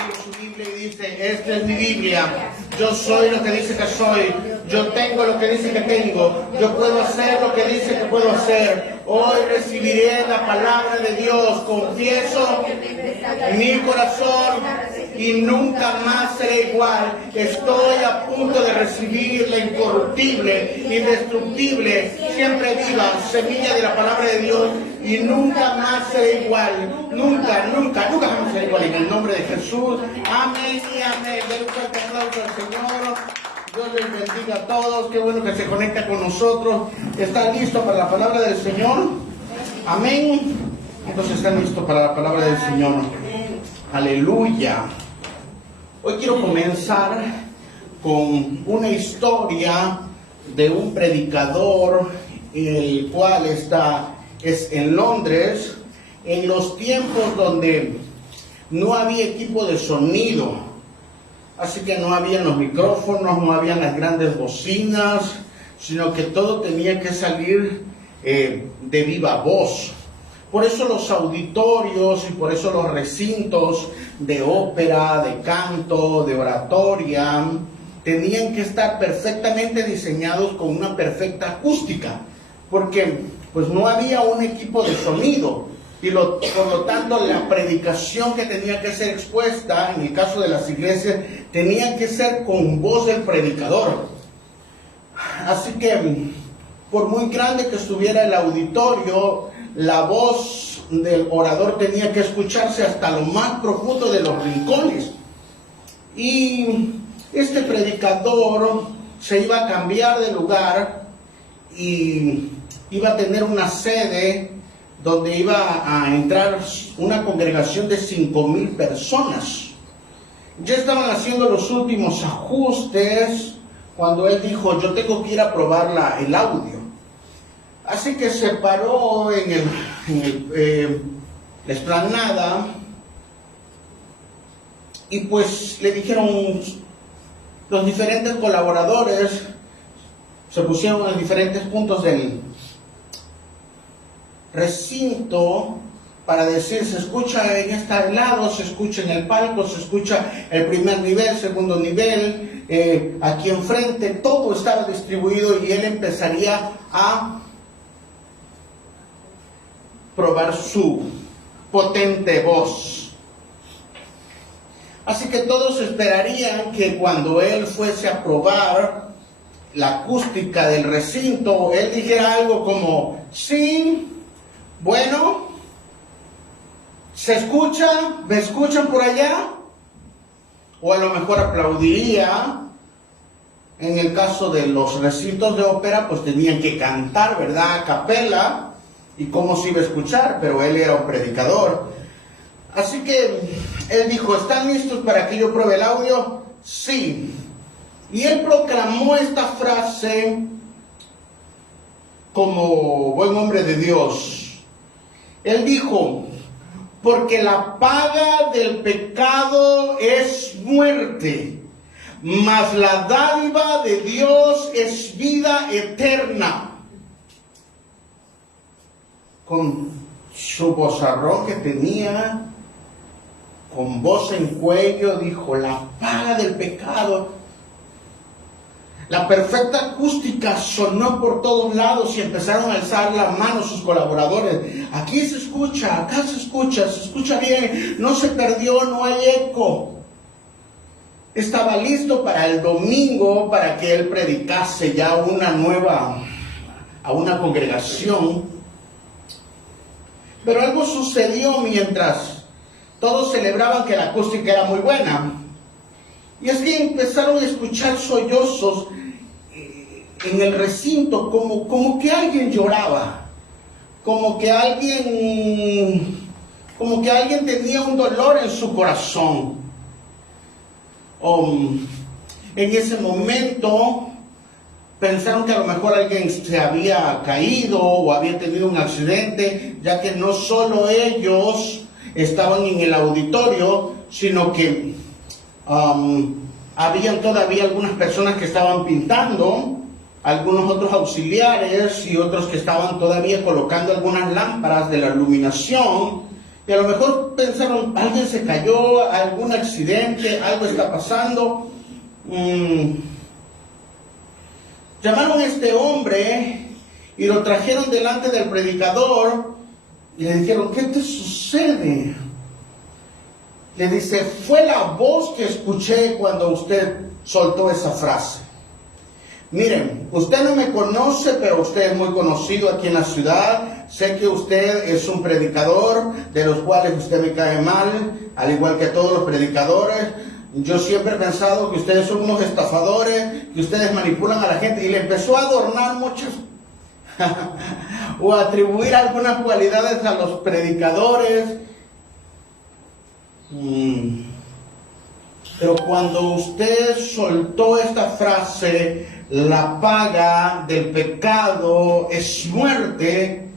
abrir su Biblia y dice, esta es mi Biblia, yo soy lo que dice que soy, yo tengo lo que dice que tengo, yo puedo hacer lo que dice que puedo hacer. Hoy recibiré la palabra de Dios, confieso mi corazón y nunca más seré igual. Estoy a punto de recibir la incorruptible, indestructible, siempre viva semilla de la palabra de Dios y nunca más seré igual. Nunca jamás seré igual. En el nombre de Jesús. Amén y amén. Den un fuerte aplauso al Señor. Dios les bendiga a todos. Qué bueno que se conecta con nosotros. ¿Están listos para la palabra del Señor? Amén. Entonces están listos para la palabra del Señor. Aleluya. Hoy quiero comenzar con una historia de un predicador, el cual es en Londres, en los tiempos donde no había equipo de sonido. Así que no habían los micrófonos, no habían las grandes bocinas, sino que todo tenía que salir de viva voz. Por eso los auditorios y por eso los recintos de ópera, de canto, de oratoria, tenían que estar perfectamente diseñados con una perfecta acústica, porque pues no había un equipo de sonido. Y por lo tanto la predicación que tenía que ser expuesta, en el caso de las iglesias, tenía que ser con voz del predicador. Así que, por muy grande que estuviera el auditorio, la voz del orador tenía que escucharse hasta lo más profundo de los rincones. Y este predicador se iba a cambiar de lugar y iba a tener una sede donde iba a entrar una congregación de 5,000 personas. Ya estaban haciendo los últimos ajustes cuando él dijo, yo tengo que ir a probar el audio. Así que se paró en la explanada y pues le dijeron, los diferentes colaboradores se pusieron en diferentes puntos del recinto para decir, se escucha en este lado, se escucha en el palco, se escucha el primer nivel, segundo nivel, aquí enfrente, todo estaba distribuido y él empezaría a probar su potente voz. Así que todos esperarían que cuando él fuese a probar la acústica del recinto, él dijera algo como, sí, bueno, ¿se escucha? ¿Me escuchan por allá? O a lo mejor aplaudiría. En el caso de los recintos de ópera, pues tenían que cantar, ¿verdad? A capela. ¿Y cómo se iba a escuchar? Pero él era un predicador. Así que él dijo, ¿están listos para que yo pruebe el audio? Sí. Y él proclamó esta frase como buen hombre de Dios. Él dijo, porque la paga del pecado es muerte, mas la dádiva de Dios es vida eterna. Con su vozarrón que tenía, con voz en cuello, dijo, la paga del pecado. La perfecta acústica sonó por todos lados y empezaron a alzar la mano sus colaboradores. Aquí se escucha, acá se escucha bien, no se perdió, no hay eco. Estaba listo para el domingo para que él predicase ya a una congregación. Pero algo sucedió mientras todos celebraban que la acústica era muy buena. Y es que empezaron a escuchar sollozos en el recinto, como que alguien lloraba, como que alguien tenía un dolor en su corazón. En ese momento pensaron que a lo mejor alguien se había caído o había tenido un accidente, ya que no solo ellos estaban en el auditorio, sino que habían todavía algunas personas que estaban pintando, algunos otros auxiliares y otros que estaban todavía colocando algunas lámparas de la iluminación. Y a lo mejor pensaron, alguien se cayó, algún accidente, algo está pasando. Llamaron a este hombre y lo trajeron delante del predicador y le dijeron, ¿qué te sucede? Le dice, fue la voz que escuché cuando usted soltó esa frase. Miren, usted no me conoce, pero usted es muy conocido aquí en la ciudad. Sé que usted es un predicador, de los cuales usted me cae mal, al igual que todos los predicadores. Yo siempre he pensado que ustedes son unos estafadores, que ustedes manipulan a la gente. Y le empezó a adornar muchas, o a atribuir algunas cualidades a los predicadores. Pero cuando usted soltó esta frase, la paga del pecado es muerte,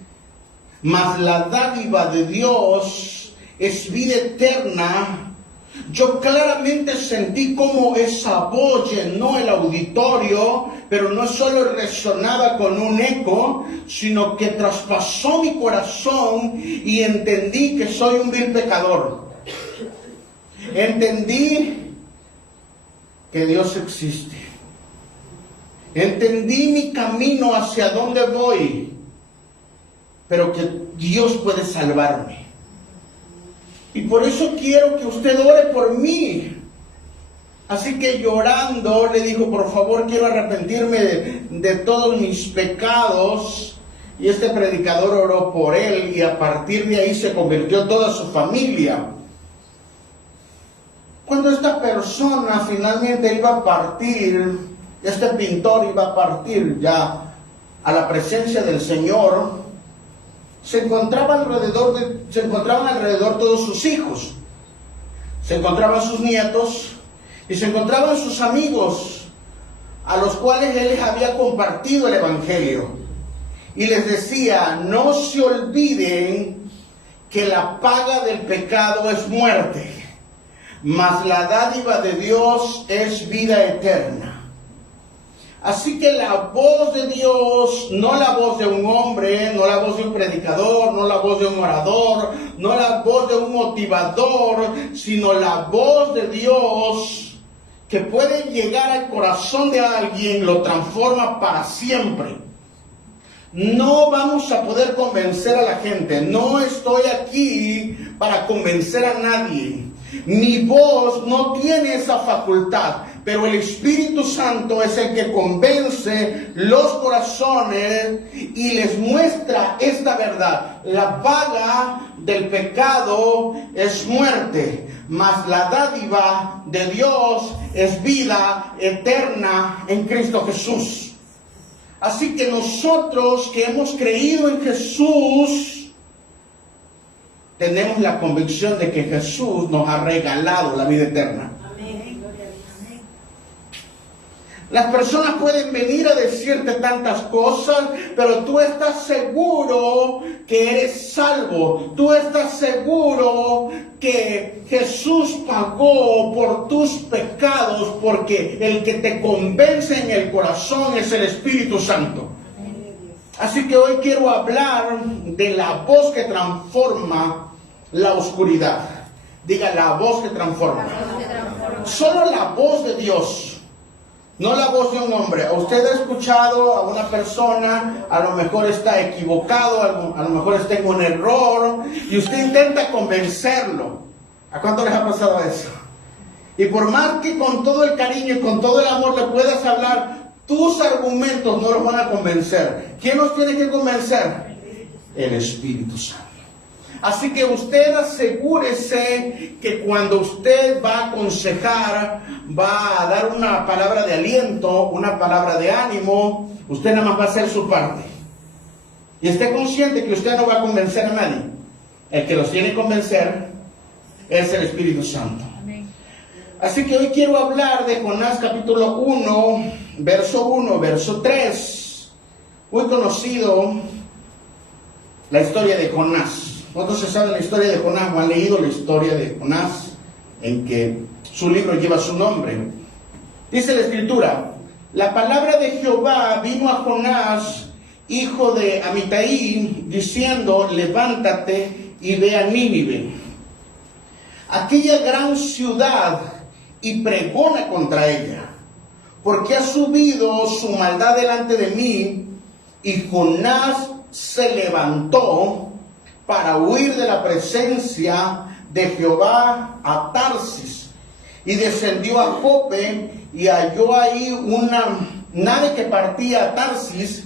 mas la dádiva de Dios es vida eterna. Yo claramente sentí como esa voz llenó el auditorio, pero no solo resonaba con un eco, sino que traspasó mi corazón y entendí que soy un vil pecador. Entendí que Dios existe. Entendí mi camino hacia dónde voy, pero que Dios puede salvarme. Y por eso quiero que usted ore por mí. Así que llorando le dijo, por favor, quiero arrepentirme de todos mis pecados. Y este predicador oró por él y a partir de ahí se convirtió toda su familia. Cuando esta persona finalmente iba a partir, este pintor iba a partir ya a la presencia del Señor, se encontraban alrededor todos sus hijos, se encontraban sus nietos y se encontraban sus amigos, a los cuales él les había compartido el Evangelio. Y les decía, no se olviden que la paga del pecado es muerte, mas la dádiva de Dios es vida eterna. Así que la voz de Dios, no la voz de un hombre, no la voz de un predicador, no la voz de un orador, no la voz de un motivador, sino la voz de Dios que puede llegar al corazón de alguien, lo transforma para siempre. No vamos a poder convencer a la gente. No estoy aquí para convencer a nadie. Mi voz no tiene esa facultad, pero el Espíritu Santo es el que convence los corazones y les muestra esta verdad. La paga del pecado es muerte, mas la dádiva de Dios es vida eterna en Cristo Jesús. Así que nosotros que hemos creído en Jesús, tenemos la convicción de que Jesús nos ha regalado la vida eterna. Amén. Las personas pueden venir a decirte tantas cosas, pero tú estás seguro que eres salvo. Tú estás seguro que Jesús pagó por tus pecados, porque el que te convence en el corazón es el Espíritu Santo. Así que hoy quiero hablar de la voz que transforma la oscuridad. Diga, la voz que transforma. Solo la voz de Dios, no la voz de un hombre. Usted ha escuchado a una persona, a lo mejor está equivocado, a lo mejor está en un error, y usted intenta convencerlo. ¿A cuánto les ha pasado eso? Y por más que con todo el cariño y con todo el amor le puedas hablar, tus argumentos no los van a convencer. ¿Quién los tiene que convencer? El Espíritu Santo. Así que usted asegúrese que cuando usted va a aconsejar, va a dar una palabra de aliento, una palabra de ánimo, usted nada más va a hacer su parte. Y esté consciente que usted no va a convencer a nadie. El que los tiene que convencer es el Espíritu Santo. Así que hoy quiero hablar de Jonás capítulo 1, verso 3. Muy conocido la historia de Jonás. ¿Cuántos se saben la historia de Jonás o han leído la historia de Jonás en que su libro lleva su nombre? Dice la Escritura, la palabra de Jehová vino a Jonás, hijo de Amitai, diciendo, levántate y ve a Nínive, aquella gran ciudad, y pregona contra ella, porque ha subido su maldad delante de mí. Y Jonás se levantó para huir de la presencia de Jehová a Tarsis, y descendió a Jope, y halló ahí una nave que partía a Tarsis,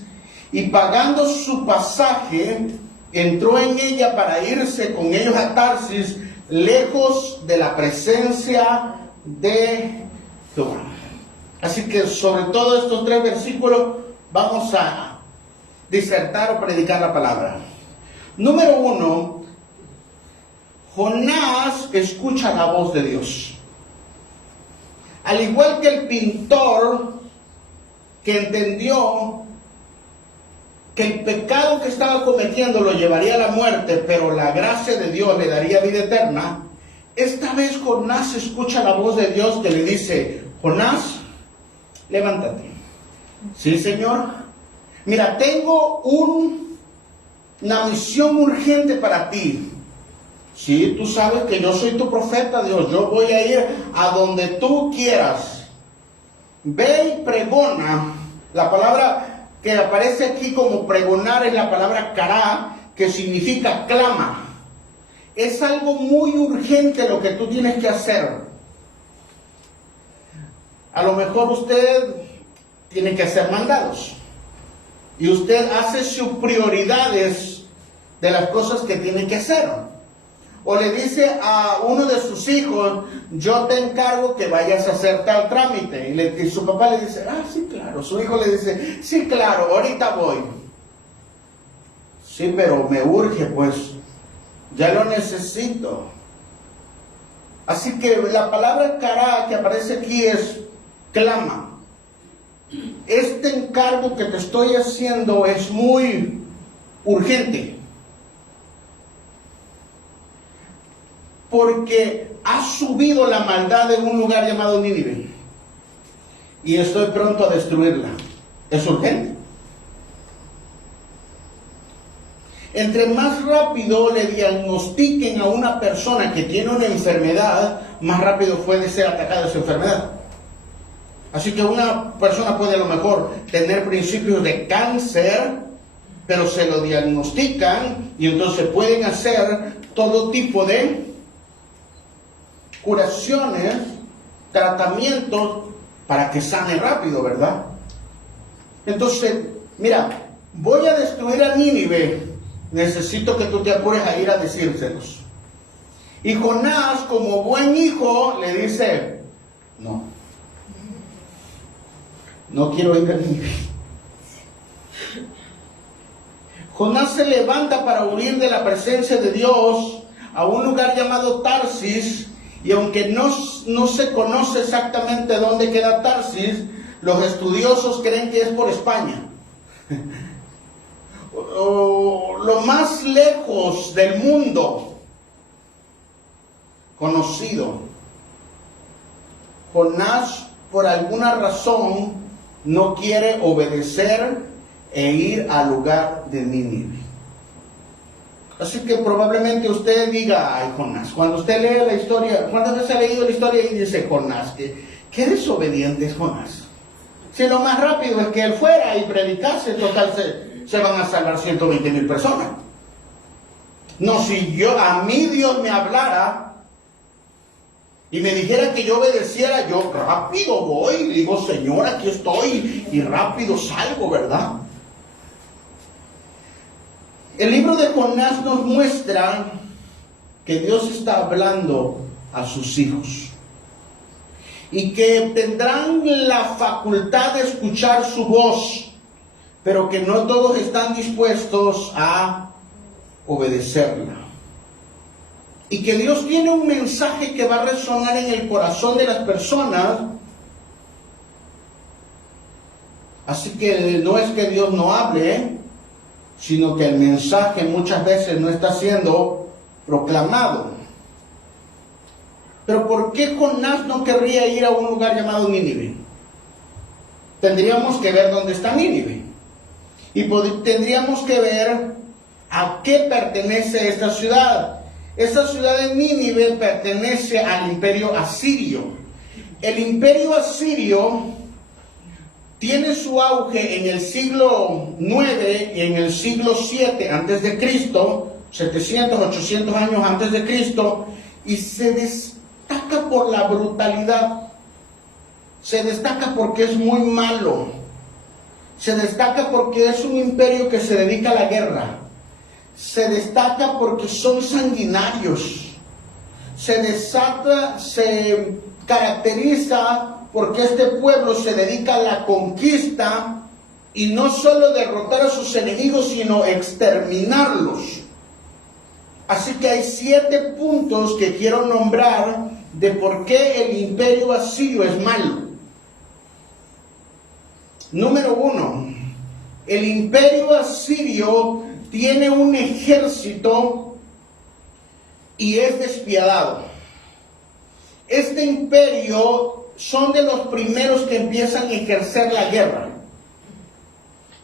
y pagando su pasaje, entró en ella para irse con ellos a Tarsis, lejos de la presencia de Jehová. Así que sobre todos estos 3 versículos vamos a disertar o predicar la palabra. Número 1, Jonás escucha la voz de Dios. Al igual que el pintor que entendió que el pecado que estaba cometiendo lo llevaría a la muerte, pero la gracia de Dios le daría vida eterna, esta vez Jonás escucha la voz de Dios que le dice: Jonás, levántate. Sí, Señor. Mira, tengo una misión urgente para ti. Sí, tú sabes que yo soy tu profeta, Dios. Yo voy a ir a donde tú quieras. Ve y pregona. La palabra que aparece aquí como pregonar es la palabra cará, que significa clama. Es algo muy urgente lo que tú tienes que hacer. A lo mejor usted tiene que hacer mandados, y usted hace sus prioridades de las cosas que tiene que hacer. O le dice a uno de sus hijos: yo te encargo que vayas a hacer tal trámite. Y su papá le dice: ah, sí, claro. Su hijo le dice: sí, claro, ahorita voy. Sí, pero me urge, pues, ya lo necesito. Así que la palabra cará que aparece aquí es clama. Este encargo que te estoy haciendo es muy urgente, porque ha subido la maldad en un lugar llamado Nínive, y estoy pronto a destruirla. Es urgente. Entre más rápido le diagnostiquen a una persona que tiene una enfermedad, más rápido puede ser atacada esa enfermedad. Así que una persona puede a lo mejor tener principios de cáncer, pero se lo diagnostican, y entonces pueden hacer todo tipo de curaciones, tratamientos para que sane rápido, ¿verdad? Entonces, mira, voy a destruir a Nínive, necesito que tú te apures a ir a decírselos. Y Jonás, como buen hijo, le dice: no quiero ir a Nínive. Jonás se levanta para huir de la presencia de Dios a un lugar llamado Tarsis, y aunque no se conoce exactamente dónde queda Tarsis, los estudiosos creen que es por España. Lo más lejos del mundo conocido. Jonás, por alguna razón, no quiere obedecer e ir al lugar de Nínive. Así que probablemente usted diga: ay, Jonás. Cuando usted lee la historia, ¿cuántas veces ha leído la historia y dice Jonás? ¿Qué desobediente es Jonás? Si lo más rápido es que él fuera y predicase, total se van a salvar 120,000 personas. No, si a mí Dios me hablara y me dijera que yo obedeciera, yo rápido voy y digo: Señor, aquí estoy, y rápido salgo, ¿verdad? El libro de Jonás nos muestra que Dios está hablando a sus hijos, y que tendrán la facultad de escuchar su voz, pero que no todos están dispuestos a obedecerla. Y que Dios tiene un mensaje que va a resonar en el corazón de las personas. Así que no es que Dios no hable, sino que el mensaje muchas veces no está siendo proclamado. Pero ¿por qué Jonás no querría ir a un lugar llamado Nínive? Tendríamos que ver dónde está Nínive, y tendríamos que ver ¿A qué pertenece esta ciudad? Esta ciudad de Nínive pertenece al imperio asirio. El imperio asirio tiene su auge en el siglo 9 y en el siglo 7 antes de Cristo, 700, 800 años antes de Cristo, y se destaca por la brutalidad. Se destaca porque es muy malo. Se destaca porque es un imperio que se dedica a la guerra. Se destaca porque son sanguinarios. Se caracteriza porque este pueblo se dedica a la conquista y no solo derrotar a sus enemigos, sino exterminarlos. Así que hay 7 puntos que quiero nombrar de por qué el imperio asirio es malo. Número 1, el imperio asirio tiene un ejército y es despiadado. Este imperio son de los primeros que empiezan a ejercer la guerra.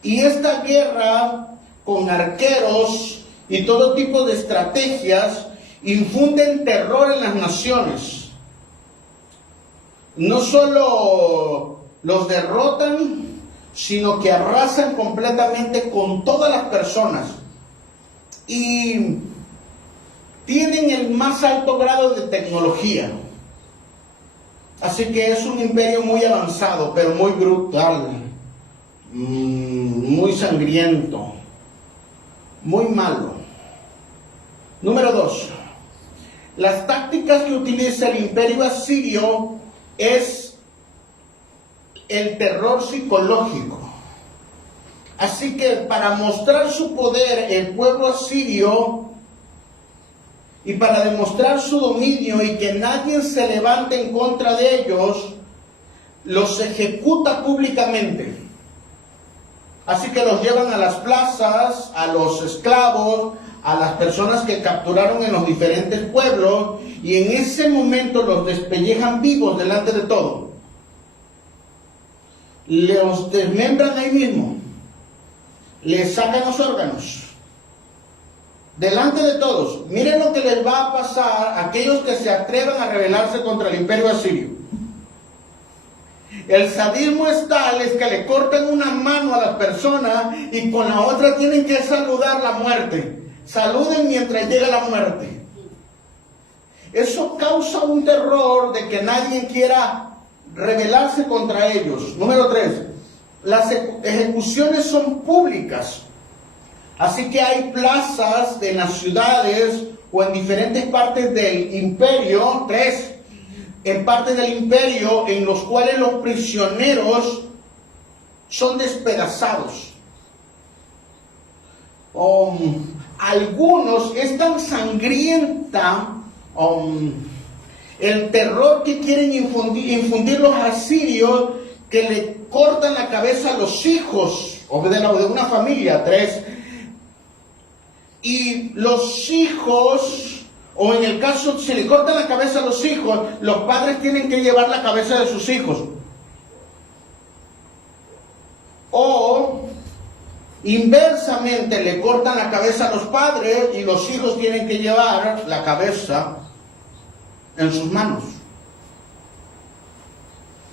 Y esta guerra, con arqueros y todo tipo de estrategias, infunden terror en las naciones. No solo los derrotan, sino que arrasan completamente con todas las personas. Y tienen el más alto grado de tecnología. Así que es un imperio muy avanzado, pero muy brutal, muy sangriento, muy malo. Número 2. Las tácticas que utiliza el imperio asirio es el terror psicológico. Así que para mostrar su poder, el pueblo asirio, y para demostrar su dominio y que nadie se levante en contra de ellos, los ejecuta públicamente. Así que los llevan a las plazas, a los esclavos, a las personas que capturaron en los diferentes pueblos, y en ese momento los despellejan vivos delante de todo. Los desmembran ahí mismo, les sacan los órganos delante de todos. Miren lo que les va a pasar a aquellos que se atrevan a rebelarse contra el imperio asirio. El sadismo es tal, es que le cortan una mano a las personas y con la otra tienen que saludar la muerte. Saluden mientras llega la muerte. Eso causa un terror de que nadie quiera rebelarse contra ellos. Número 3. Las ejecuciones son públicas. Así que hay plazas en las ciudades o en diferentes partes del imperio, 3, en partes del imperio en los cuales los prisioneros son despedazados. Algunos es tan sangrienta el terror que quieren infundir los asirios que le cortan la cabeza a los hijos de una familia, 3. Y los hijos, o en el caso, si le cortan la cabeza a los hijos, los padres tienen que llevar la cabeza de sus hijos. O inversamente, le cortan la cabeza a los padres y los hijos tienen que llevar la cabeza en sus manos.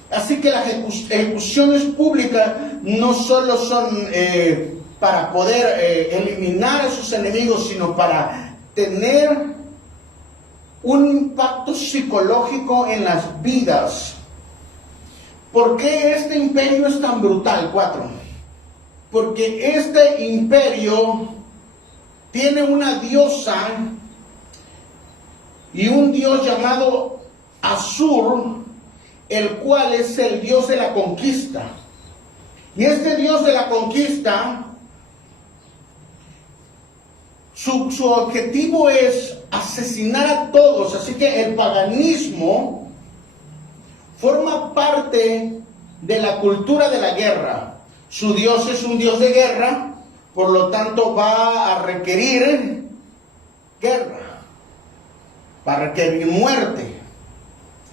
Así que las ejecuciones públicas no solo son para poder eliminar a sus enemigos, sino para tener un impacto psicológico en las vidas. ¿Por qué este imperio es tan brutal? 4. Porque este imperio tiene una diosa y un dios llamado Asur, el cual es el dios de la conquista. Y este dios de la conquista, su objetivo es asesinar a todos. Así que el paganismo forma parte de la cultura de la guerra. Su dios es un dios de guerra, por lo tanto va a requerir guerra, va a requerir muerte.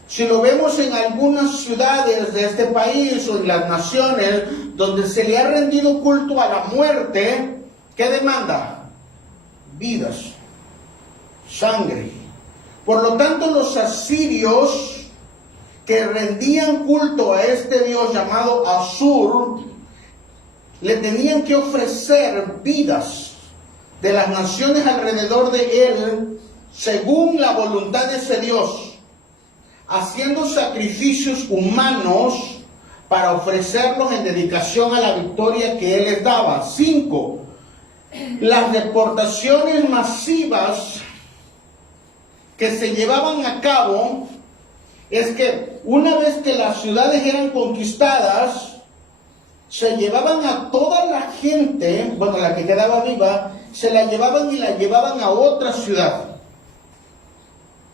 Si lo vemos en algunas ciudades de este país o en las naciones donde se le ha rendido culto a la muerte, ¿qué demanda? vidas, sangre. Por lo tanto, los asirios que rendían culto a este dios llamado Asur, le tenían que ofrecer vidas de las naciones alrededor de él, según la voluntad de ese Dios, haciendo sacrificios humanos para ofrecerlos en dedicación a la victoria que él les daba. 5. Las deportaciones masivas que se llevaban a cabo es que una vez que las ciudades eran conquistadas, se llevaban a toda la gente, bueno, la que quedaba viva, se la llevaban y la llevaban a otra ciudad.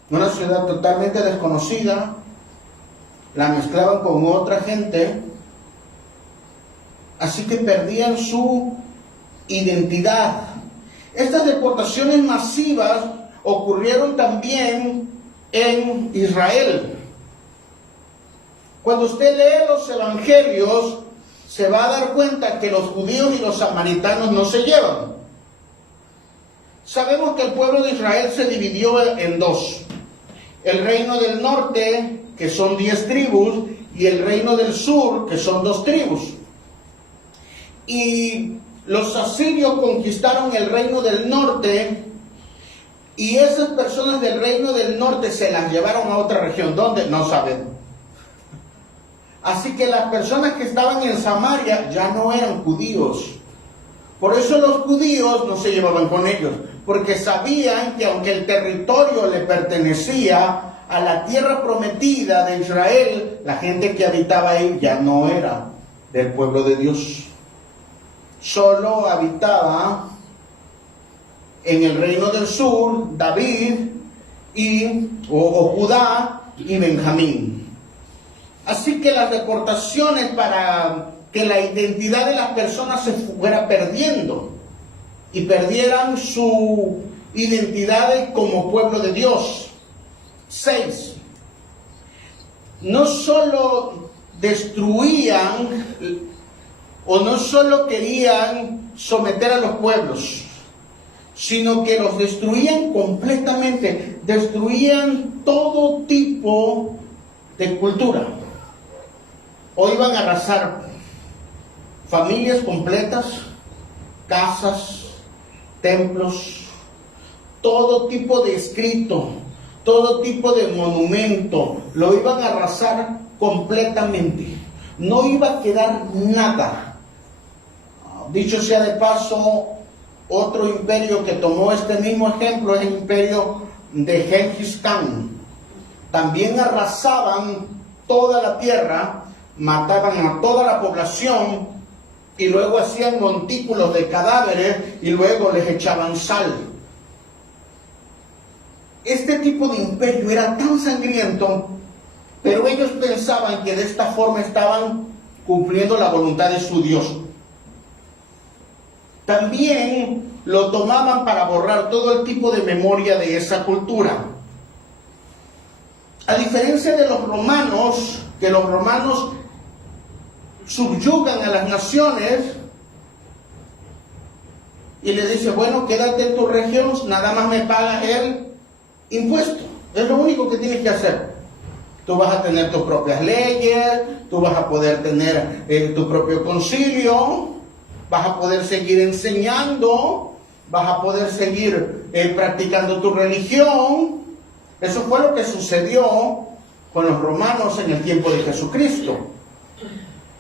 Una ciudad totalmente desconocida, la mezclaban con otra gente, así que perdían su identidad. Estas deportaciones masivas ocurrieron también en Israel. Cuando usted lee los evangelios, se va a dar cuenta que los judíos y los samaritanos no se llevan. Sabemos que el pueblo de Israel se dividió en dos. El reino del norte, que son 10 tribus, y el reino del sur, que son 2 tribus. Y los asirios conquistaron el reino del norte, y esas personas del reino del norte se las llevaron a otra región. ¿Dónde? No sabemos. Así que las personas que estaban en Samaria ya no eran judíos. Por eso los judíos no se llevaban con ellos, porque sabían que aunque el territorio le pertenecía a la tierra prometida de Israel, la gente que habitaba ahí ya no era del pueblo de Dios. Solo habitaba en el reino del sur David o Judá y Benjamín. Así que las deportaciones para que la identidad de las personas se fuera perdiendo y perdieran su identidad como pueblo de Dios. 6. No solo destruían o no solo querían someter a los pueblos, sino que los destruían completamente, destruían todo tipo de cultura. O iban a arrasar familias completas, casas, templos, todo tipo de escrito, todo tipo de monumento, lo iban a arrasar completamente. No iba a quedar nada. Dicho sea de paso, otro imperio que tomó este mismo ejemplo es el imperio de Gengis Khan. También arrasaban toda la tierra, mataban a toda la población y luego hacían montículos de cadáveres y luego les echaban sal. Este tipo de imperio era tan sangriento, pero ellos pensaban que de esta forma estaban cumpliendo la voluntad de su Dios. También lo tomaban para borrar todo el tipo de memoria de esa cultura. A diferencia de los romanos, que los romanos subyugan a las naciones y le dice, bueno, quédate en tu región, nada más me pagas el impuesto, es lo único que tienes que hacer. Tú vas a tener tus propias leyes, tú vas a poder tener tu propio concilio, vas a poder seguir enseñando, vas a poder seguir practicando tu religión. Eso fue lo que sucedió con los romanos en el tiempo de Jesucristo.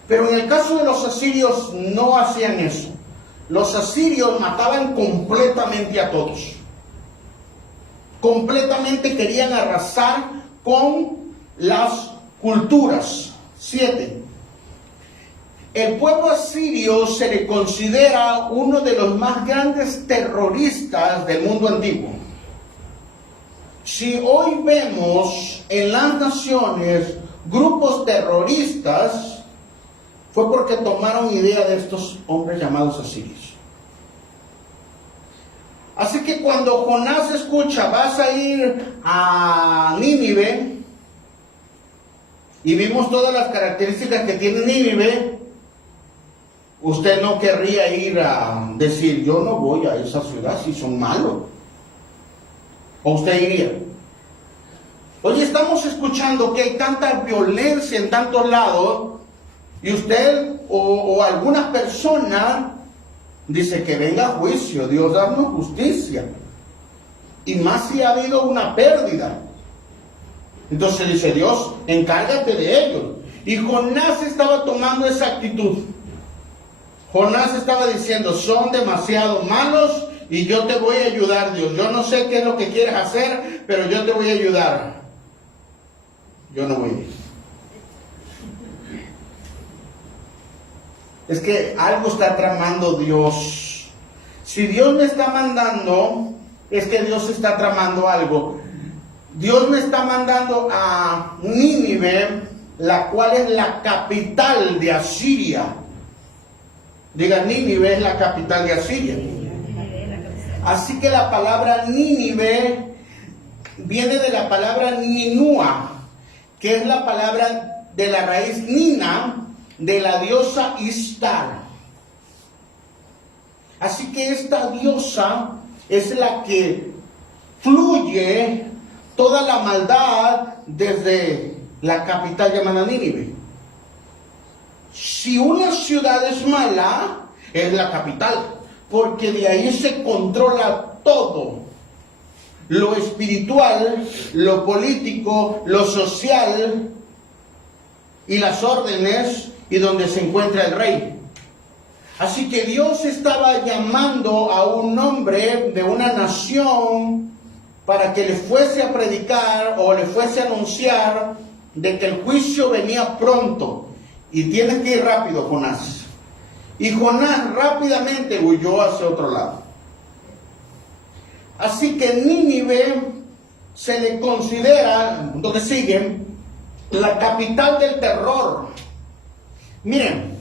Pero en el caso de los asirios no hacían eso. Los asirios mataban completamente a todos. Completamente querían arrasar con las culturas. 7. El pueblo asirio se le considera uno de los más grandes terroristas del mundo antiguo. Si hoy vemos en las naciones grupos terroristas, fue porque tomaron idea de estos hombres llamados asirios. Así que cuando Jonás escucha, vas a ir a Nínive, y vimos todas las características que tiene Nínive, usted no querría ir a decir, yo no voy a esa ciudad si son malos. ¿O usted iría? Hoy estamos escuchando que hay tanta violencia en tantos lados y usted o alguna persona dice que venga juicio, Dios darnos justicia. Y más si ha habido una pérdida. Entonces dice Dios, encárgate de ellos. Y Jonás estaba tomando esa actitud. Jonás estaba diciendo, son demasiado malos y yo te voy a ayudar, Dios. Yo no sé qué es lo que quieres hacer, pero yo te voy a ayudar. Yo no voy a ir. Es que algo está tramando Dios. Si Dios me está mandando, es que Dios está tramando algo. Dios me está mandando a Nínive, la cual es la capital de Asiria. Diga, Nínive es la capital de Asiria. Así que la palabra Nínive viene de la palabra Ninúa, que es la palabra de la raíz Nina, de la diosa Ishtar. Así que esta diosa es la que fluye toda la maldad desde la capital llamada Nínive. Si una ciudad es mala, es la capital, porque de ahí se controla todo. Lo espiritual, lo político, lo social y las órdenes y donde se encuentra el rey. Así que Dios estaba llamando a un hombre de una nación para que le fuese a predicar o le fuese a anunciar de que el juicio venía pronto y tienes que ir rápido, Jonás. Y Jonás rápidamente huyó hacia otro lado. Así que Nínive se le considera, donde siguen, la capital del terror. Miren,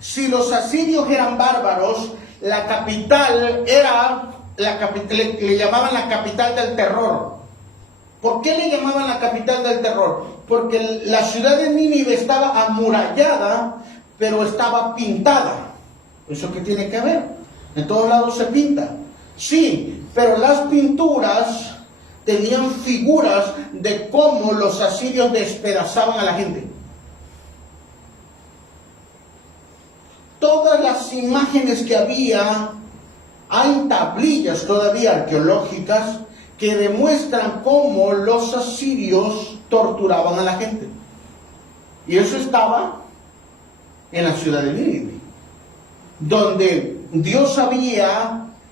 si los asirios eran bárbaros, la capital era, le llamaban la capital del terror. ¿Por qué le llamaban la capital del terror? Porque la ciudad de Nínive estaba amurallada, pero estaba pintada. ¿Eso qué tiene que ver? En todos lados se pinta. Sí, pero las pinturas tenían figuras de cómo los asirios despedazaban a la gente. Todas las imágenes que había, hay tablillas todavía arqueológicas que demuestran cómo los asirios torturaban a la gente. Y eso estaba en la ciudad de Nínive, donde Dios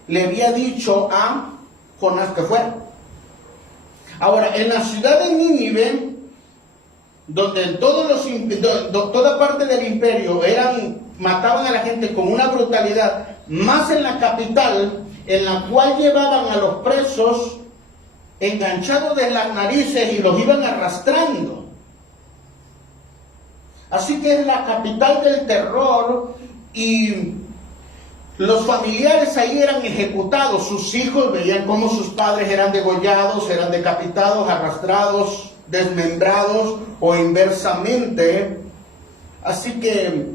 le había dicho a Jonás que fuera. Ahora, en la ciudad de Nínive, donde toda parte del imperio mataban a la gente con una brutalidad, más en la capital, en la cual llevaban a los presos enganchados de las narices y los iban arrastrando. Así que es la capital del terror y los familiares ahí eran ejecutados. Sus hijos veían cómo sus padres eran degollados, eran decapitados, arrastrados, desmembrados o inversamente. Así que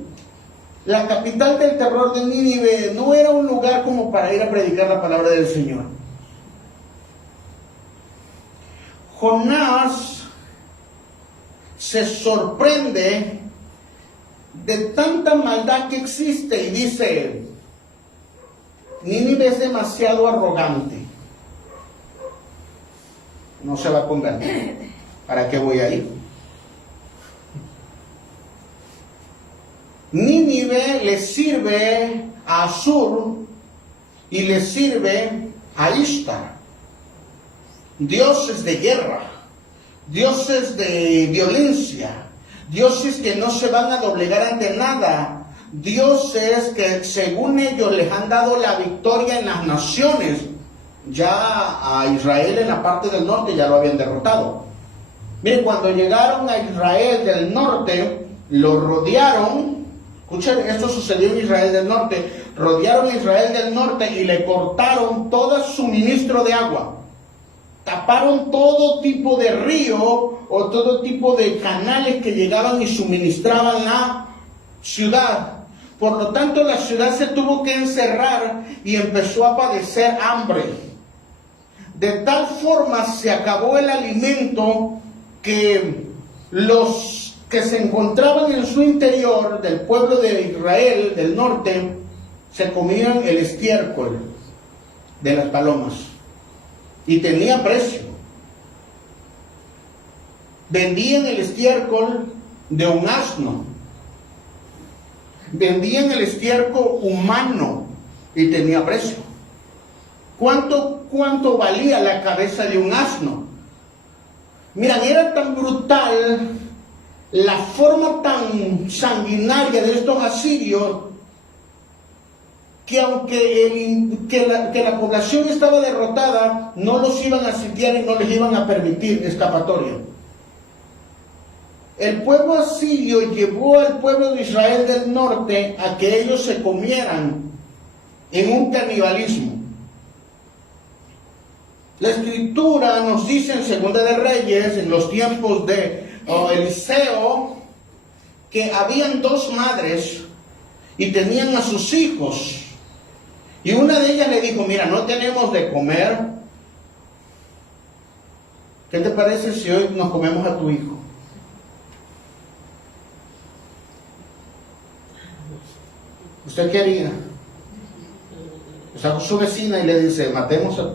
la capital del terror de Nínive no era un lugar como para ir a predicar la palabra del Señor. Jonás se sorprende de tanta maldad que existe y dice, Nínive es demasiado arrogante. No se va a convertir. ¿Para qué voy a ir? Nínive le sirve a Asur y le sirve a Ishtar. Dioses de guerra, dioses de violencia, dioses que no se van a doblegar ante nada, dioses que según ellos les han dado la victoria en las naciones. Ya a Israel en la parte del norte ya lo habían derrotado. Miren, cuando llegaron a Israel del norte, lo rodearon. Escuchen, esto sucedió en Israel del norte. Rodearon a Israel del norte y le cortaron todo suministro de agua. Taparon todo tipo de río o todo tipo de canales que llegaban y suministraban la ciudad. Por lo tanto, la ciudad se tuvo que encerrar y empezó a padecer hambre. De tal forma se acabó el alimento que los que se encontraban en su interior, del pueblo de Israel, del norte, se comían el estiércol de las palomas. Y tenía precio. Vendían el estiércol de un asno. Vendían el estiércol humano y tenía precio. ¿Cuánto valía la cabeza de un asno? Miren, era tan brutal la forma tan sanguinaria de estos asirios que aunque la población estaba derrotada, no los iban a sitiar y no les iban a permitir escapatoria. El pueblo asirio llevó al pueblo de Israel del norte a que ellos se comieran en un canibalismo. La escritura nos dice en Segunda de Reyes, en los tiempos de Eliseo, que habían dos madres y tenían a sus hijos. Y una de ellas le dijo, mira, no tenemos de comer. ¿Qué te parece si hoy nos comemos a tu hijo? ¿Usted qué haría? O sea, su vecina y le dice, matemos a...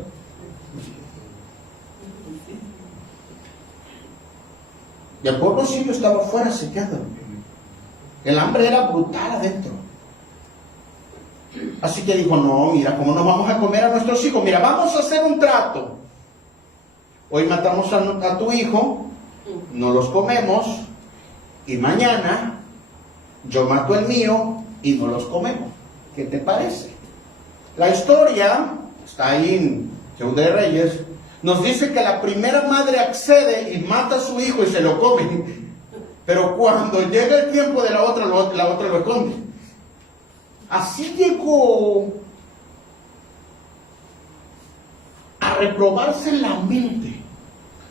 Y el pueblo sirio estaba afuera sellado. El hambre era brutal adentro. Así que dijo, no, mira, ¿cómo nos vamos a comer a nuestros hijos? Mira, vamos a hacer un trato. Hoy matamos a tu hijo, no los comemos, y mañana yo mato el mío y no los comemos. ¿Qué te parece? La historia, está ahí en Segunda de Reyes, nos dice que la primera madre accede y mata a su hijo y se lo come. Pero cuando llega el tiempo de la otra lo esconde. Así llegó a reprobarse la mente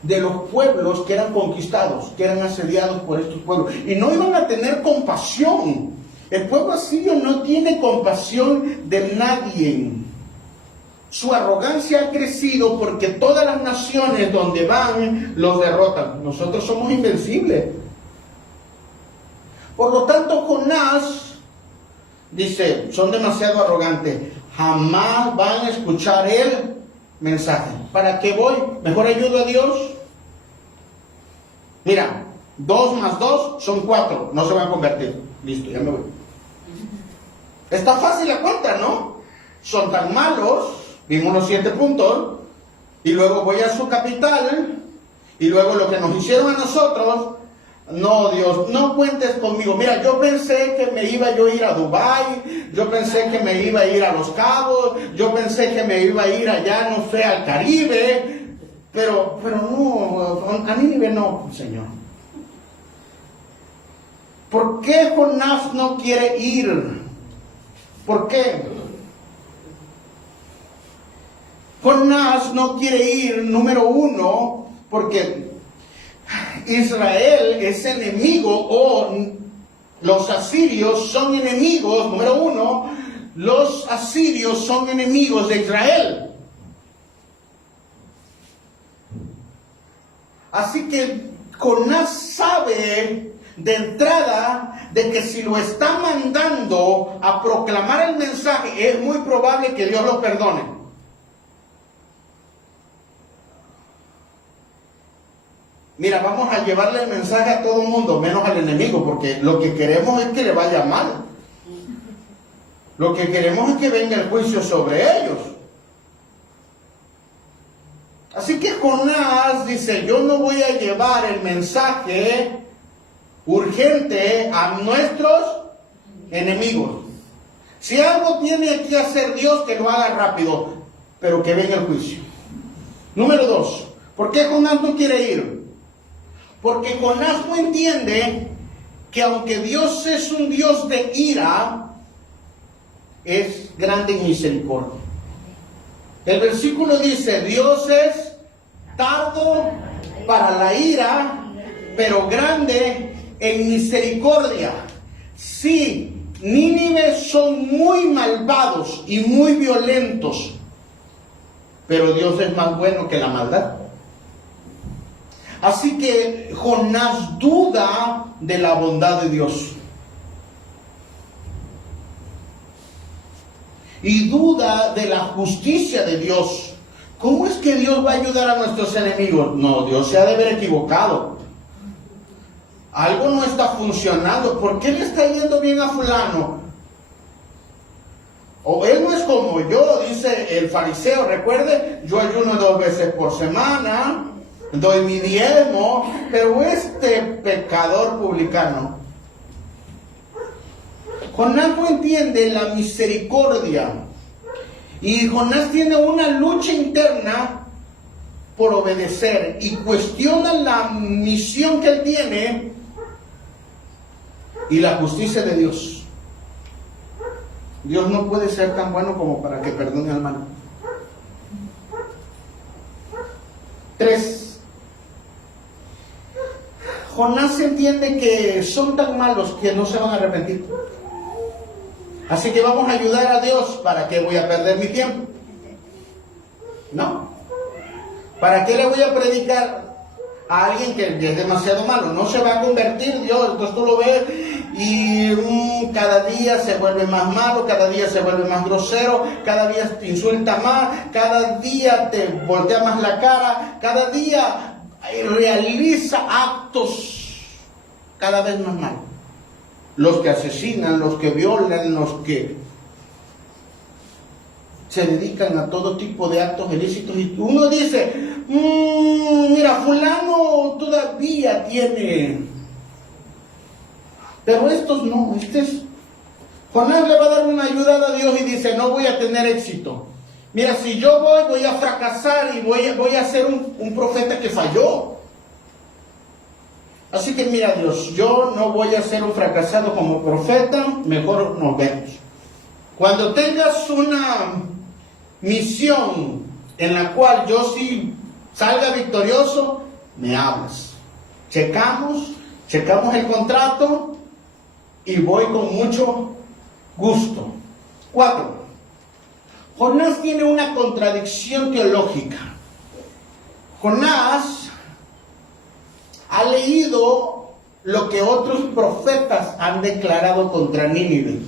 de los pueblos que eran conquistados, que eran asediados por estos pueblos. Y no iban a tener compasión. El pueblo asirio no tiene compasión de nadie. Su arrogancia ha crecido porque todas las naciones donde van los derrotan. Nosotros somos invencibles. Por lo tanto, Jonás dice, son demasiado arrogantes. Jamás van a escuchar el mensaje. ¿Para qué voy? Mejor ayudo a Dios. Mira, 2 más 2 son 4. No se van a convertir. Listo, ya me voy. Está fácil la cuenta, ¿no? Son tan malos, vimos los 7 puntos, y luego voy a su capital, y luego lo que nos hicieron a nosotros. No, Dios, no cuentes conmigo. Mira, yo pensé que me iba yo a ir a Dubái, yo pensé que me iba a ir a Los Cabos, yo pensé que me iba a ir allá, no sé, al Caribe, pero no, a Nínive no, Señor. ¿Por qué Jonás no quiere ir? ¿Por qué? Jonás no quiere ir, número 1, porque Israel es enemigo, o los asirios son enemigos. Número 1, los asirios son enemigos de Israel. Así que Jonás sabe de entrada de que si lo está mandando a proclamar el mensaje, es muy probable que Dios lo perdone. Mira, vamos a llevarle el mensaje a todo el mundo, menos al enemigo, porque lo que queremos es que le vaya mal. Lo que queremos es que venga el juicio sobre ellos. Así que Jonás dice, yo no voy a llevar el mensaje urgente a nuestros enemigos. Si algo tiene que hacer Dios, que lo haga rápido, pero que venga el juicio. Número 2, ¿por qué Jonás no quiere ir? Porque Jonás no entiende que aunque Dios es un Dios de ira, es grande en misericordia. El versículo dice, Dios es tardo para la ira, pero grande en misericordia. Sí, Nínive son muy malvados y muy violentos, pero Dios es más bueno que la maldad. Así que Jonás duda de la bondad de Dios. Y duda de la justicia de Dios. ¿Cómo es que Dios va a ayudar a nuestros enemigos? No, Dios se ha de haber equivocado. Algo no está funcionando. ¿Por qué le está yendo bien a fulano? O él no es como yo, dice el fariseo. Recuerde, yo ayuno 2 veces por semana, doy mi diezmo, pero este pecador publicano. Jonás no entiende la misericordia. Y Jonás tiene una lucha interna por obedecer y cuestiona la misión que él tiene y la justicia de Dios. Dios no puede ser tan bueno como para que perdone al malo. 3. Jonás entiende que son tan malos que no se van a arrepentir. Así que vamos a ayudar a Dios. ¿Para qué voy a perder mi tiempo? No. ¿Para qué le voy a predicar a alguien que es demasiado malo? No se va a convertir Dios. Entonces tú lo ves y cada día se vuelve más malo, cada día se vuelve más grosero, cada día te insulta más, cada día te voltea más la cara, cada día realiza actos cada vez más malos. Los que asesinan, los que violan, los que se dedican a todo tipo de actos ilícitos. Y uno dice, mira, fulano todavía tiene, pero estos no. Jonás le va a dar una ayuda a Dios y dice, no voy a tener éxito. Mira, si yo voy a fracasar y voy a ser un profeta que falló. Así que mira, Dios, yo no voy a ser un fracasado como profeta, mejor nos vemos. Cuando tengas una misión en la cual yo sí salga victorioso, me hablas. Checamos el contrato y voy con mucho gusto. 4. Jonás tiene una contradicción teológica. Jonás ha leído lo que otros profetas han declarado contra Nínive.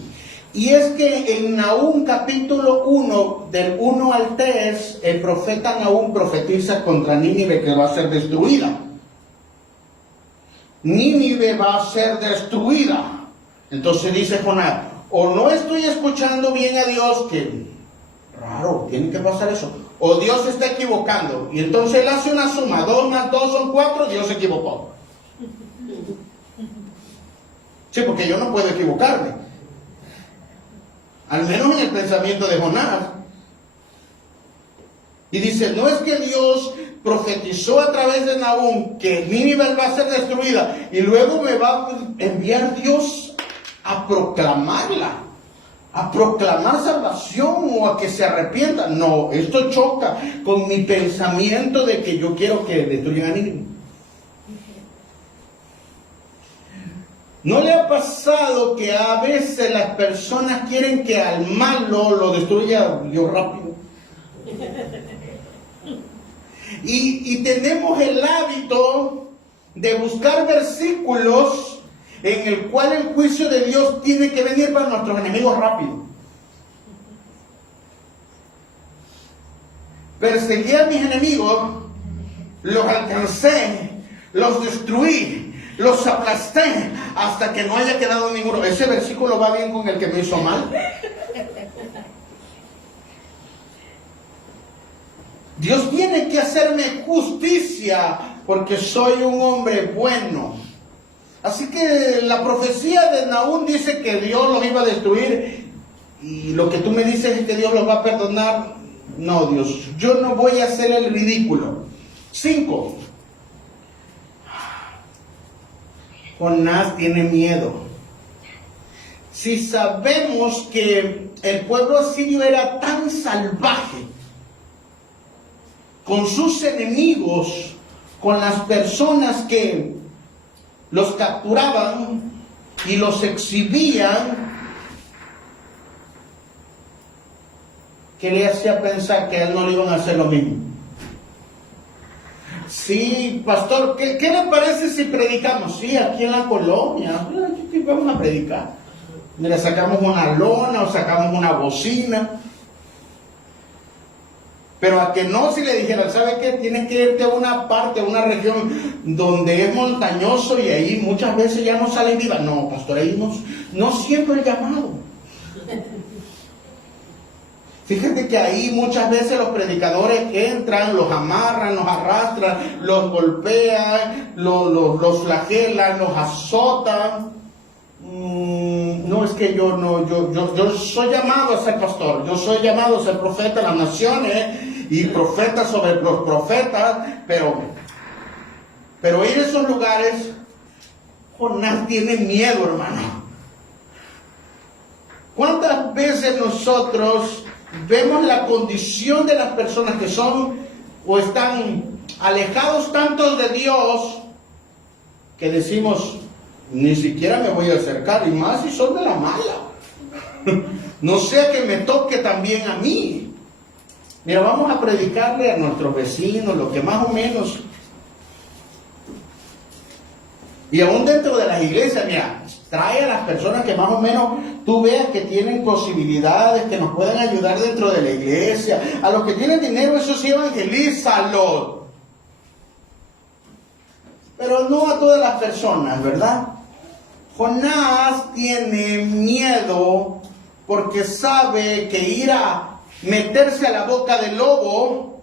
Y es que en Nahum capítulo 1, del 1 al 3, el profeta Nahum profetiza contra Nínive que va a ser destruida. Nínive va a ser destruida. Entonces dice Jonás, o no estoy escuchando bien a Dios, que raro, tiene que pasar eso, o Dios se está equivocando. Y entonces él hace una suma, 2 más 2 son 4, Dios se equivocó. Sí, porque yo no puedo equivocarme. Al menos en el pensamiento de Jonás. Y dice, no es que Dios profetizó a través de Nahum que Nínive va a ser destruida y luego me va a enviar Dios a proclamarla, a proclamar salvación o a que se arrepienta. No, esto choca con mi pensamiento de que yo quiero que destruyan a Nínive. ¿No le ha pasado que a veces las personas quieren que al malo lo destruya yo rápido? Y tenemos el hábito de buscar versículos en el cual el juicio de Dios tiene que venir para nuestros enemigos rápido. Perseguí a mis enemigos, los alcancé, los destruí, los aplasté hasta que no haya quedado ninguno. ¿Ese versículo va bien con el que me hizo mal? Dios tiene que hacerme justicia porque soy un hombre bueno. Así que la profecía de Nahum dice que Dios los iba a destruir y lo que tú me dices es que Dios los va a perdonar. No, Dios, yo no voy a hacer el ridículo. 5. Jonás tiene miedo. Si sabemos que el pueblo asirio era tan salvaje con sus enemigos, con las personas que los capturaban y los exhibían, que le hacía pensar que a él no le iban a hacer lo mismo. Sí, pastor, ¿qué le parece si predicamos? Sí, aquí en la colonia, aquí vamos a predicar. Mira, sacamos una lona o sacamos una bocina. Pero a que no, si le dijeran, ¿sabe qué? Tienes que irte a una parte, a una región donde es montañoso y ahí muchas veces ya no salen vivas. No, pastor, ahí no siento el llamado. Fíjate que ahí muchas veces los predicadores entran, los amarran, los arrastran, los golpean, los flagelan, los azotan. No, es que yo soy llamado a ser pastor, yo soy llamado a ser profeta de las naciones y profeta sobre los profetas, pero ir a esos lugares, Jonás tiene miedo, hermano. ¿Cuántas veces nosotros vemos la condición de las personas que son o están alejados tanto de Dios que decimos, ni siquiera me voy a acercar, y más si son de la mala? No sea que me toque también a mí. Mira, vamos a predicarle a nuestros vecinos lo que más o menos. Y aún dentro de las iglesias, mira, trae a las personas que más o menos tú veas que tienen posibilidades, que nos pueden ayudar dentro de la iglesia. A los que tienen dinero, eso sí, evangelízalos. Pero no a todas las personas, ¿verdad? Jonás tiene miedo porque sabe que ir a meterse a la boca del lobo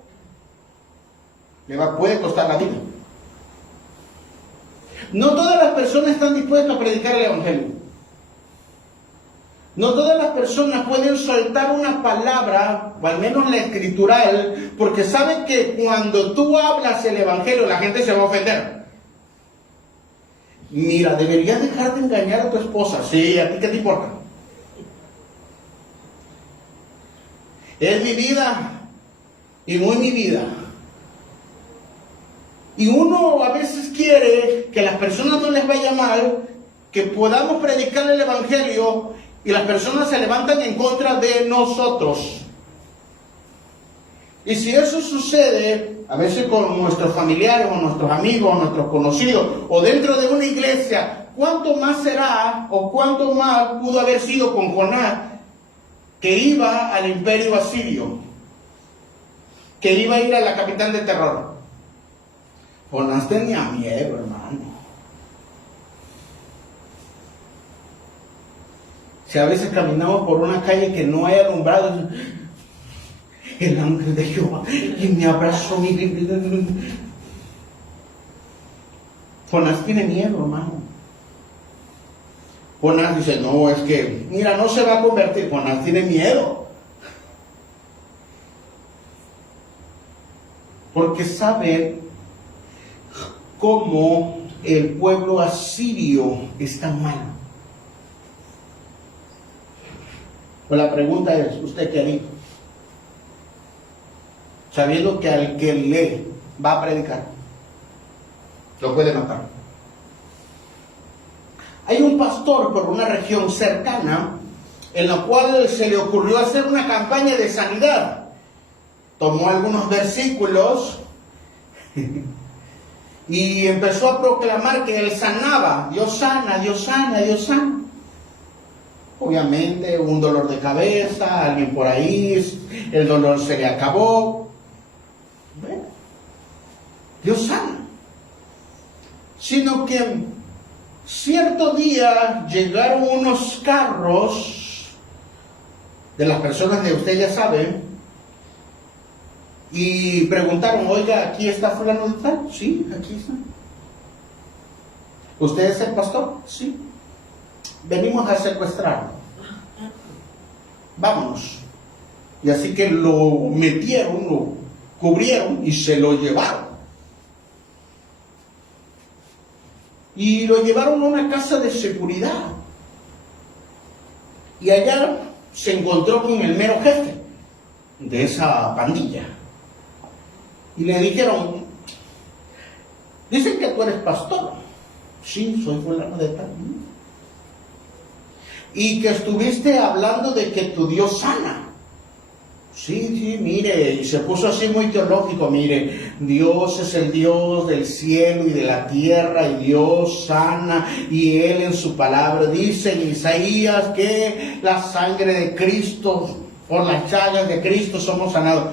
puede costar la vida. No todas las personas están dispuestas a predicar el evangelio. No todas las personas pueden soltar una palabra, o al menos la escritural, porque saben que cuando tú hablas el evangelio la gente se va a ofender. Mira, deberías dejar de engañar a tu esposa. Sí, ¿a ti qué te importa? Es mi vida y muy mi vida. Y uno a veces quiere que a las personas no les vaya mal, que podamos predicar el evangelio y las personas se levantan en contra de nosotros. Y si eso sucede, a veces con nuestros familiares, o nuestros amigos, o nuestros conocidos, o dentro de una iglesia, ¿cuánto más será, o cuánto más pudo haber sido con Jonás, que iba al imperio asirio, que iba a ir a la capital del terror? Jonás tenía miedo, hermano. Si a veces caminamos por una calle que no hay alumbrado, el ángel de Jehová y me abrazó mi vida. Jonás tiene miedo, hermano. Jonás dice, no, es que, mira, no se va a convertir. Jonás tiene miedo. Porque sabe cómo el pueblo asirio está mal. Pues la pregunta es, ¿usted qué haría? Sabiendo que al que lee va a predicar, lo puede matar. Hay un pastor por una región cercana en la cual se le ocurrió hacer una campaña de sanidad. Tomó algunos versículos y empezó a proclamar que él sanaba. Dios sana, Dios sana, Dios sana. Obviamente un dolor de cabeza, alguien por ahí, el dolor se le acabó. Bueno, Dios sana. Sino que cierto día llegaron unos carros de las personas que usted ya sabe y preguntaron, oiga, ¿aquí está fulano de tal? Sí, aquí está. ¿Usted es el pastor? Sí. Venimos a secuestrarlo. Vámonos. Y así que lo metieron, lo cubrieron y se lo llevaron. Y lo llevaron a una casa de seguridad. Y allá se encontró con el mero jefe de esa pandilla. Y le dijeron, dicen que tú eres pastor. Sí, soy fulano de tal. Y que estuviste hablando de que tu Dios sana. Sí, mire, y se puso así muy teológico, mire, Dios es el Dios del cielo y de la tierra, y Dios sana, y Él en su palabra dice en Isaías que la sangre de Cristo, por las llagas de Cristo somos sanados.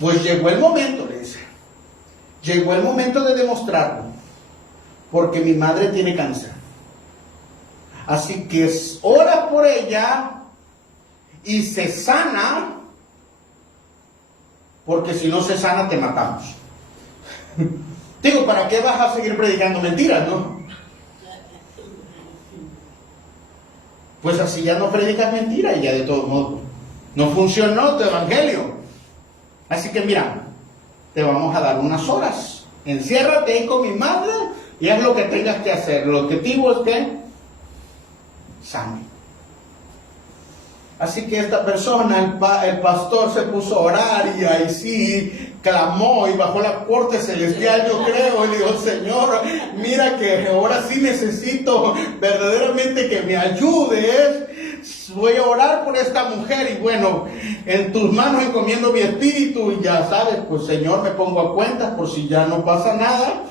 Pues llegó el momento, le dice, llegó el momento de demostrarlo, porque mi madre tiene cáncer. Así que ora por ella y se sana, porque si no se sana te matamos. Digo, ¿para qué vas a seguir predicando mentiras, no? Pues así ya no predicas mentiras y ya de todos modos no funcionó tu evangelio. Así que mira, te vamos a dar unas horas. Enciérrate ahí con mi madre y haz lo que tengas que hacer. El objetivo es que sane. Así que esta persona, el pastor se puso a orar y ahí sí clamó y bajó la corte celestial, yo creo, y le dijo, Señor, mira que ahora sí necesito verdaderamente que me ayudes. Voy a orar por esta mujer y bueno, en tus manos encomiendo mi espíritu y ya sabes, pues Señor, me pongo a cuentas por si ya no pasa nada.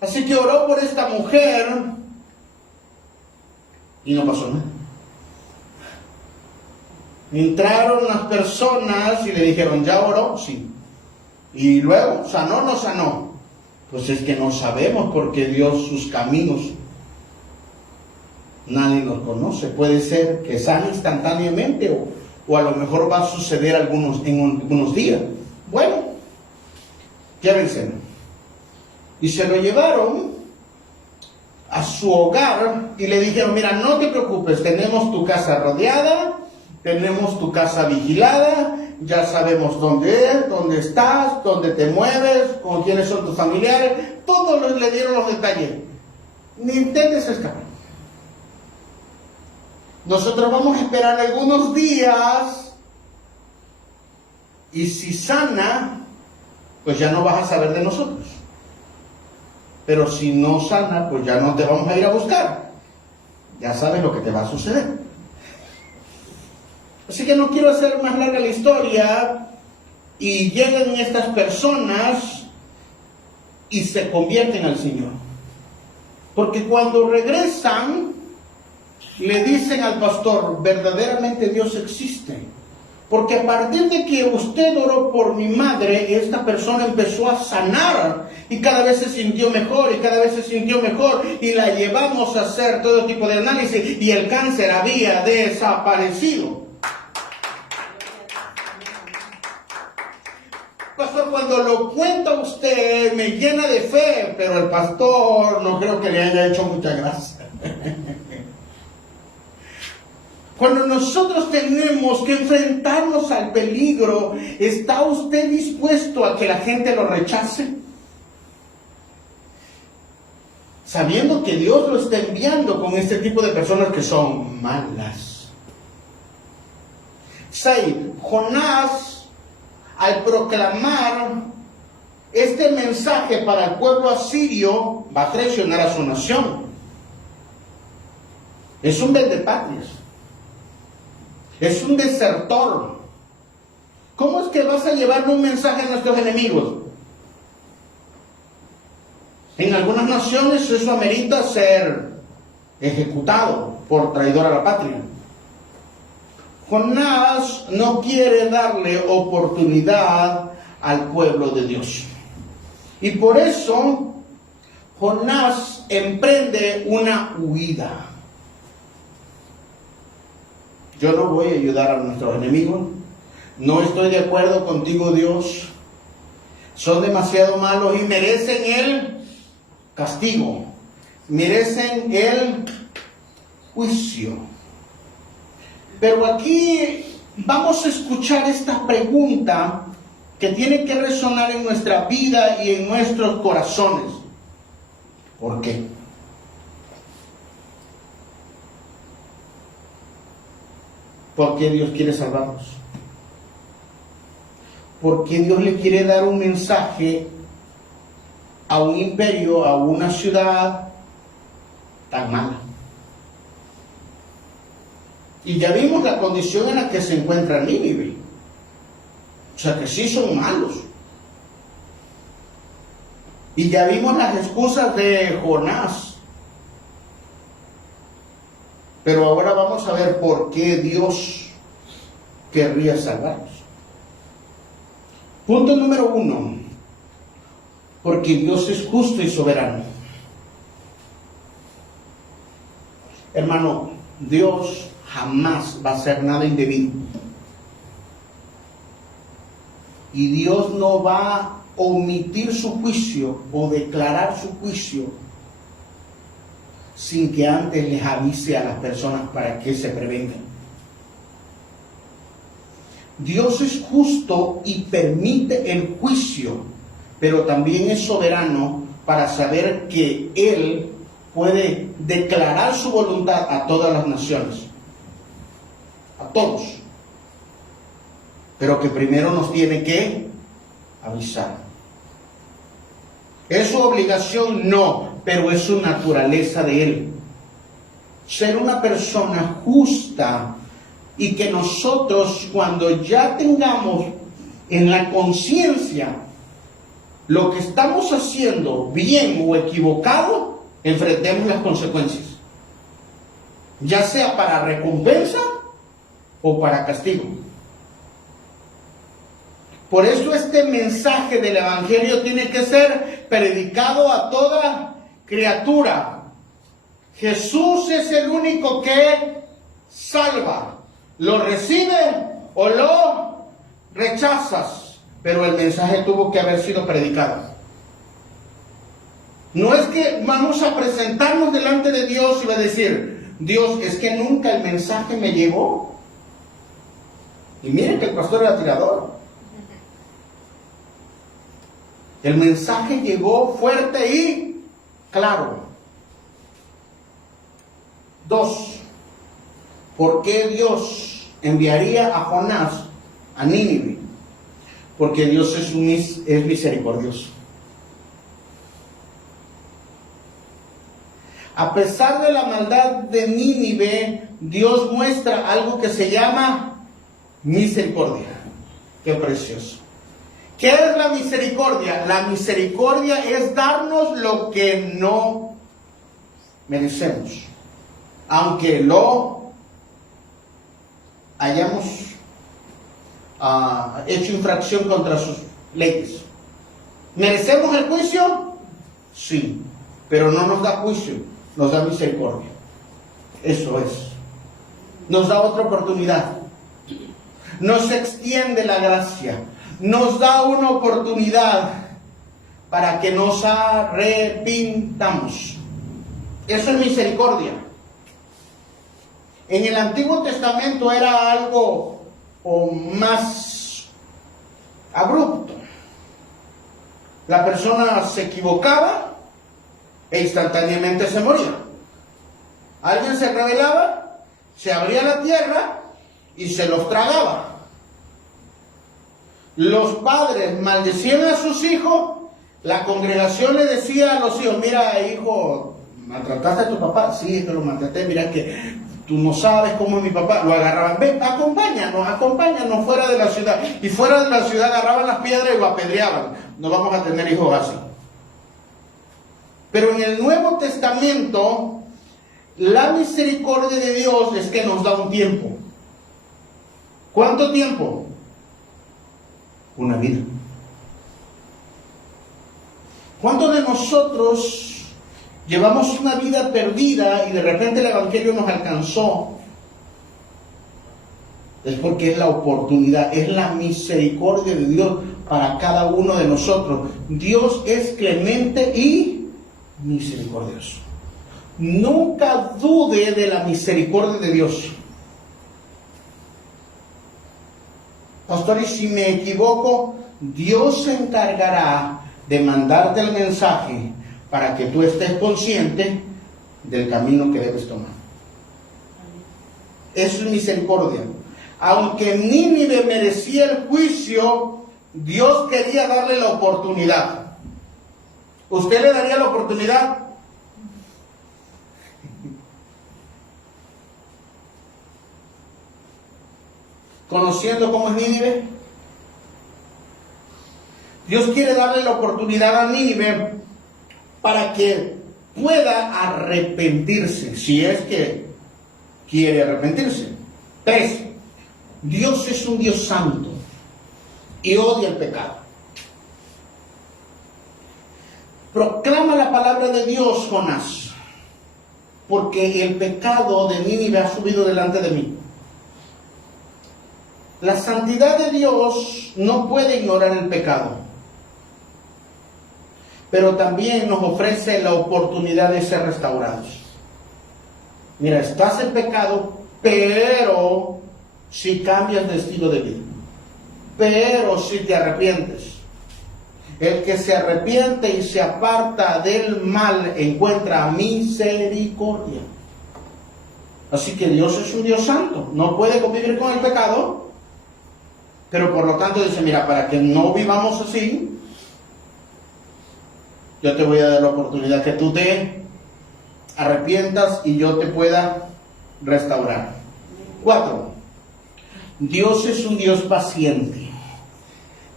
Así que oró por esta mujer y no pasó nada. Entraron las personas y le dijeron, ¿ya oró? Sí. Y luego, ¿sanó o no sanó? Pues es que no sabemos porque Dios sus caminos nadie los conoce. Puede ser que sane instantáneamente o a lo mejor va a suceder en algunos días. Bueno, llévenselo. Y se lo llevaron a su hogar y le dijeron, mira, no te preocupes, tenemos tu casa rodeada, tenemos tu casa vigilada, ya sabemos dónde es, dónde estás, dónde te mueves, con quiénes son tus familiares, todos le dieron los detalles. Ni intentes escapar. Nosotros vamos a esperar algunos días y si sana, pues ya no vas a saber de nosotros. Pero si no sana, pues ya no te vamos a ir a buscar. Ya sabes lo que te va a suceder. Así que no quiero hacer más larga la historia y llegan estas personas y se convierten al Señor. Porque cuando regresan, le dicen al pastor, verdaderamente Dios existe. Porque a partir de que usted oró por mi madre, esta persona empezó a sanar y cada vez se sintió mejor y cada vez se sintió mejor y la llevamos a hacer todo tipo de análisis y el cáncer había desaparecido. Pastor, cuando lo cuenta usted me llena de fe, pero el pastor no creo que le haya hecho mucha gracia. Cuando nosotros tenemos que enfrentarnos al peligro, ¿está usted dispuesto a que la gente lo rechace? Sabiendo que Dios lo está enviando con este tipo de personas que son malas. 6. Jonás, al proclamar este mensaje para el pueblo asirio, va a traicionar a su nación. Es un vendepatrias. Es un desertor. ¿Cómo es que vas a llevarle un mensaje a nuestros enemigos? En algunas naciones eso amerita ser ejecutado por traidor a la patria. Jonás no quiere darle oportunidad al pueblo de Dios. Y por eso Jonás emprende una huida. Yo no voy a ayudar a nuestros enemigos. No estoy de acuerdo contigo, Dios. Son demasiado malos y merecen el castigo. Merecen el juicio. Pero aquí vamos a escuchar esta pregunta que tiene que resonar en nuestra vida y en nuestros corazones. ¿Por qué? ¿Por qué Dios quiere salvarnos? ¿Por qué Dios le quiere dar un mensaje a un imperio, a una ciudad tan mala? Y ya vimos la condición en la que se encuentra Nínive. O sea que sí son malos. Y ya vimos las excusas de Jonás. Pero ahora vamos a ver por qué Dios querría salvarlos. Punto número 1. Porque Dios es justo y soberano. Hermano, Dios jamás va a hacer nada indebido. Y Dios no va a omitir su juicio o declarar su juicio sin que antes les avise a las personas para que se prevengan. Dios es justo y permite el juicio, pero también es soberano para saber que Él puede declarar su voluntad a todas las naciones, a todos, pero que primero nos tiene que avisar. ¿Es su obligación? No, pero es su naturaleza de Él. Ser una persona justa y que nosotros, cuando ya tengamos en la conciencia lo que estamos haciendo bien o equivocado, enfrentemos las consecuencias, ya sea para recompensa o para castigo. Por eso este mensaje del Evangelio tiene que ser predicado a toda criatura. Jesús es el único que salva. Lo recibe o lo rechazas, pero el mensaje tuvo que haber sido predicado. No es que vamos a presentarnos delante de Dios y va a decir: Dios, es que nunca el mensaje me llegó. Y miren que el pastor era tirador. El mensaje llegó fuerte y claro. 2. ¿Por qué Dios enviaría a Jonás a Nínive? Porque Dios es misericordioso. A pesar de la maldad de Nínive, Dios muestra algo que se llama misericordia. Qué precioso. ¿Qué es la misericordia? La misericordia es darnos lo que no merecemos, aunque lo hayamos hecho infracción contra sus leyes. ¿Merecemos el juicio? Sí, pero no nos da juicio, nos da misericordia. Eso es. Nos da otra oportunidad. Nos extiende la gracia. Nos da una oportunidad para que nos arrepintamos. Eso es misericordia. En el Antiguo Testamento era algo más abrupto. La persona se equivocaba e instantáneamente se moría. Alguien se rebelaba, se abría la tierra y se los tragaba. Los padres maldecían a sus hijos, la congregación le decía a los hijos: mira, hijo, ¿maltrataste a tu papá? Sí, que lo maltraté, mira que tú no sabes cómo es mi papá. Lo agarraban: ven, acompáñanos fuera de la ciudad. Y fuera de la ciudad agarraban las piedras y lo apedreaban. No vamos a tener hijos así. Pero en el Nuevo Testamento, la misericordia de Dios es que nos da un tiempo. ¿Cuánto tiempo? Una vida. ¿Cuántos de nosotros llevamos una vida perdida y de repente el Evangelio nos alcanzó? Es porque es la oportunidad, es la misericordia de Dios para cada uno de nosotros. Dios es clemente y misericordioso. Nunca dude de la misericordia de Dios. Pastor, y si me equivoco, Dios se encargará de mandarte el mensaje para que tú estés consciente del camino que debes tomar. Eso es misericordia. Aunque Nínive merecía el juicio, Dios quería darle la oportunidad. ¿Usted le daría la oportunidad? conociendo cómo es Nínive. Dios quiere darle la oportunidad a Nínive para que pueda arrepentirse, si es que quiere arrepentirse. 3. Dios es un Dios santo y odia el pecado. Proclama la palabra de Dios, Jonás, porque el pecado de Nínive ha subido delante de mí. La santidad de Dios no puede ignorar el pecado, pero también nos ofrece la oportunidad de ser restaurados. Mira, estás en pecado, pero si cambias de estilo de vida, pero si te arrepientes. El que se arrepiente y se aparta del mal encuentra misericordia. Así que Dios es un Dios santo, no puede convivir con el pecado, pero por lo tanto dice, mira, para que no vivamos así, yo te voy a dar la oportunidad que tú te arrepientas y yo te pueda restaurar. 4. Dios es un Dios paciente.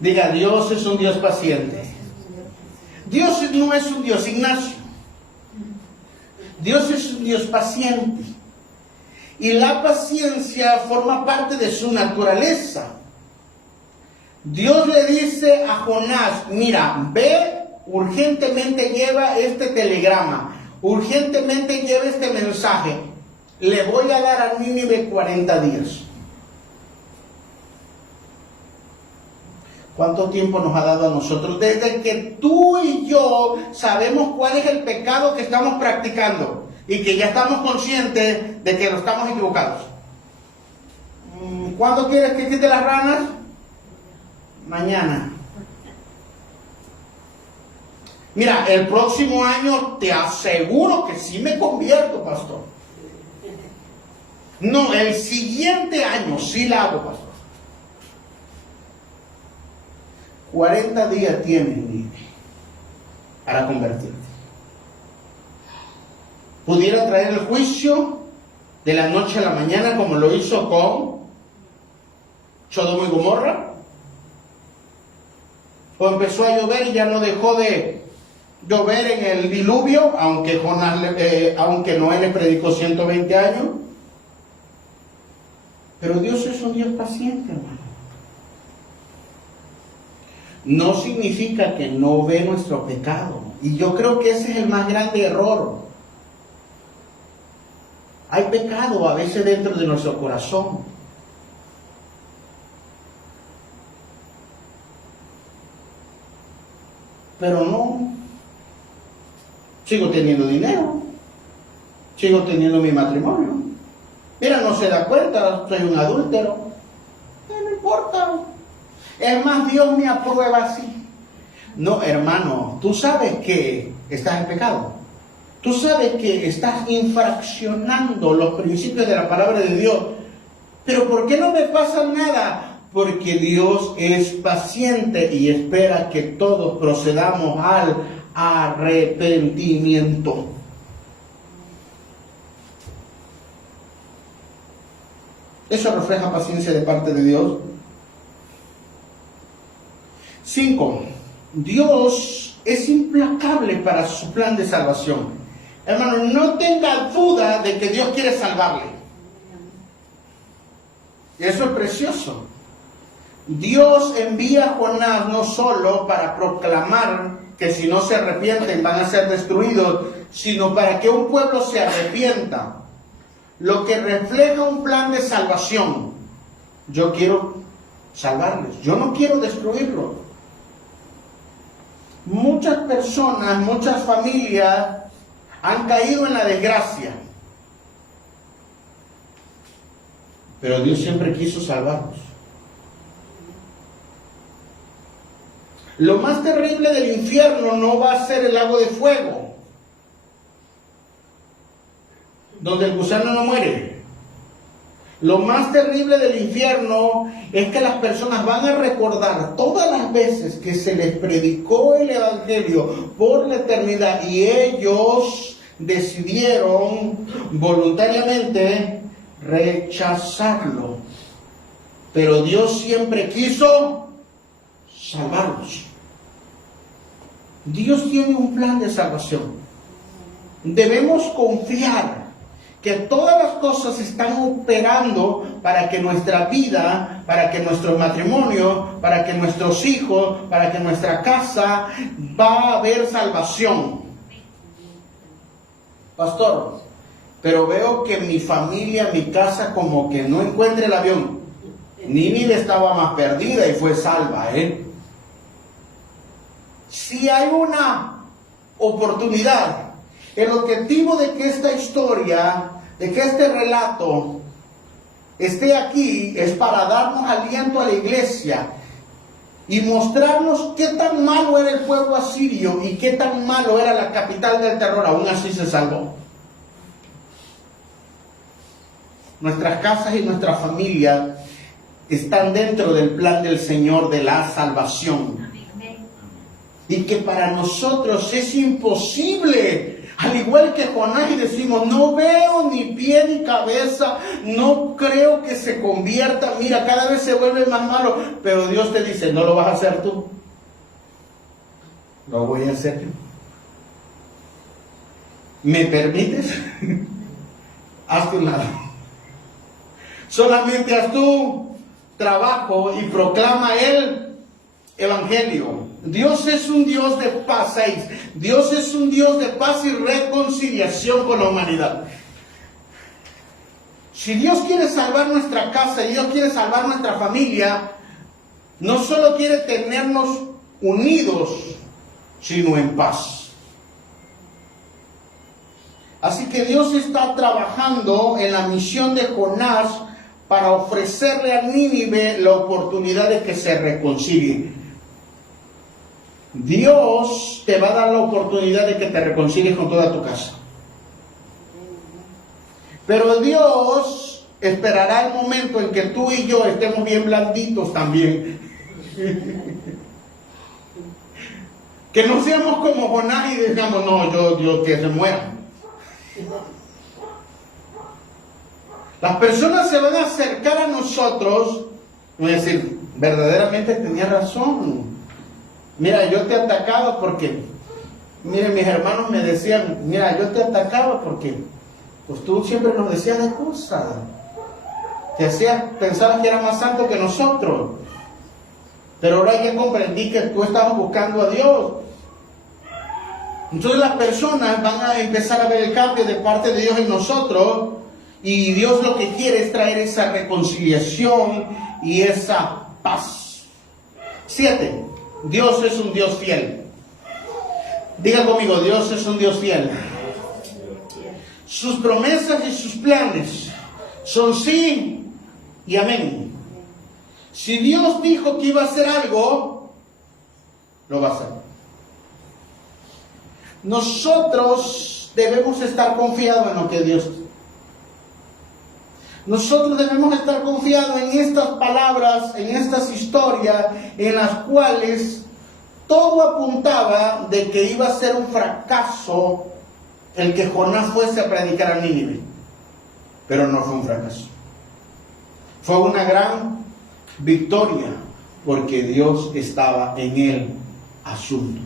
Diga, Dios es un Dios paciente. Dios no es un Dios Ignacio. Dios es un Dios paciente. Y la paciencia forma parte de su naturaleza. Dios le dice a Jonás, mira, ve, urgentemente lleva este telegrama, urgentemente lleva este mensaje. Le voy a dar a Nínive 40 días. ¿Cuánto tiempo nos ha dado a nosotros? Desde que tú y yo sabemos cuál es el pecado que estamos practicando y que ya estamos conscientes de que lo estamos equivocados. ¿Cuándo quieres que quite las ranas? Mañana. Mira, el próximo año te aseguro que sí me convierto, pastor. No, el siguiente año sí la hago, pastor. 40 días tienes para convertirte. Pudiera traer el juicio de la noche a la mañana, como lo hizo con Sodoma y Gomorra. O empezó a llover y ya no dejó de llover en el diluvio, aunque Noé le predicó 120 años. Pero Dios es un Dios paciente, hermano. No significa que no ve nuestro pecado. Y yo creo que ese es el más grande error. Hay pecado a veces dentro de nuestro corazón. Pero no. Sigo teniendo dinero. Sigo teniendo mi matrimonio. Mira, no se da cuenta, soy un adúltero. No importa. Es más, Dios me aprueba así. No, hermano, tú sabes que estás en pecado. Tú sabes que estás infraccionando los principios de la palabra de Dios. Pero ¿por qué no me pasa nada? Porque Dios es paciente y espera que todos procedamos al arrepentimiento. Eso refleja paciencia de parte de Dios. 5. Dios es implacable para su plan de salvación. Hermano, no tenga duda de que Dios quiere salvarle. Y eso es precioso. Dios envía a Jonás no solo para proclamar que si no se arrepienten van a ser destruidos, sino para que un pueblo se arrepienta. Lo que refleja un plan de salvación. Yo quiero salvarles, yo no quiero destruirlos. Muchas personas, muchas familias han caído en la desgracia. Pero Dios siempre quiso salvarlos. Lo más terrible del infierno no va a ser el lago de fuego, donde el gusano no muere. Lo más terrible del infierno es que las personas van a recordar todas las veces que se les predicó el Evangelio por la eternidad y ellos decidieron voluntariamente rechazarlo. pero Dios siempre quiso salvarlos. Dios tiene un plan de salvación. Debemos confiar que todas las cosas están operando para que nuestra vida, para que nuestro matrimonio, para que nuestros hijos, para que nuestra casa va a haber salvación. Pastor, pero veo que mi familia, mi casa, como que no encuentra el avión. Nínive estaba más perdida y fue salva, Si hay una oportunidad, el objetivo de que esta historia, de que este relato esté aquí, es para darnos aliento a la iglesia y mostrarnos qué tan malo era el pueblo asirio y qué tan malo era la capital del terror. Aún así se salvó. Nuestras casas y nuestra familia están dentro del plan del Señor de la salvación. Y que para nosotros es imposible, al igual que Jonás, y decimos, no veo ni pie ni cabeza, no creo que se convierta, mira, cada vez se vuelve más malo, pero Dios te dice, no lo vas a hacer tú, lo voy a hacer yo. ¿Me permites? Hazte un lado. Solamente haz tu trabajo y proclama el Evangelio. Dios es un Dios de paz. 6. Dios es un Dios de paz y reconciliación con la humanidad. Si Dios quiere salvar nuestra casa y Dios quiere salvar nuestra familia, no solo quiere tenernos unidos, sino en paz. Así que Dios está trabajando en la misión de Jonás para ofrecerle a Nínive la oportunidad de que se reconcilie. Dios te va a dar la oportunidad de que te reconcilies con toda tu casa. Pero Dios esperará el momento en que tú y yo estemos bien blanditos también. Que no seamos como Jonás y digamos, no, yo que se muera. Las personas se van a acercar a nosotros y van a decir, verdaderamente tenía razón. Mira, yo te atacaba porque, miren, mis hermanos me decían, mira, yo te atacaba porque, pues tú siempre nos decías de cosas. Te hacías, pensabas que era más santo que nosotros. Pero ahora ya comprendí que tú estabas buscando a Dios. Entonces las personas van a empezar a ver el cambio de parte de Dios en nosotros. Y Dios lo que quiere es traer esa reconciliación y esa paz. 7. Dios es un Dios fiel. Diga conmigo, Dios es un Dios fiel. Sus promesas y sus planes son sí y amén. Si Dios dijo que iba a hacer algo, lo va a hacer. Nosotros debemos estar confiados en lo que Dios dice. Nosotros debemos estar confiados en estas palabras, en estas historias, en las cuales todo apuntaba de que iba a ser un fracaso el que Jonás fuese a predicar a Nínive. Pero no fue un fracaso. Fue una gran victoria, porque Dios estaba en el asunto.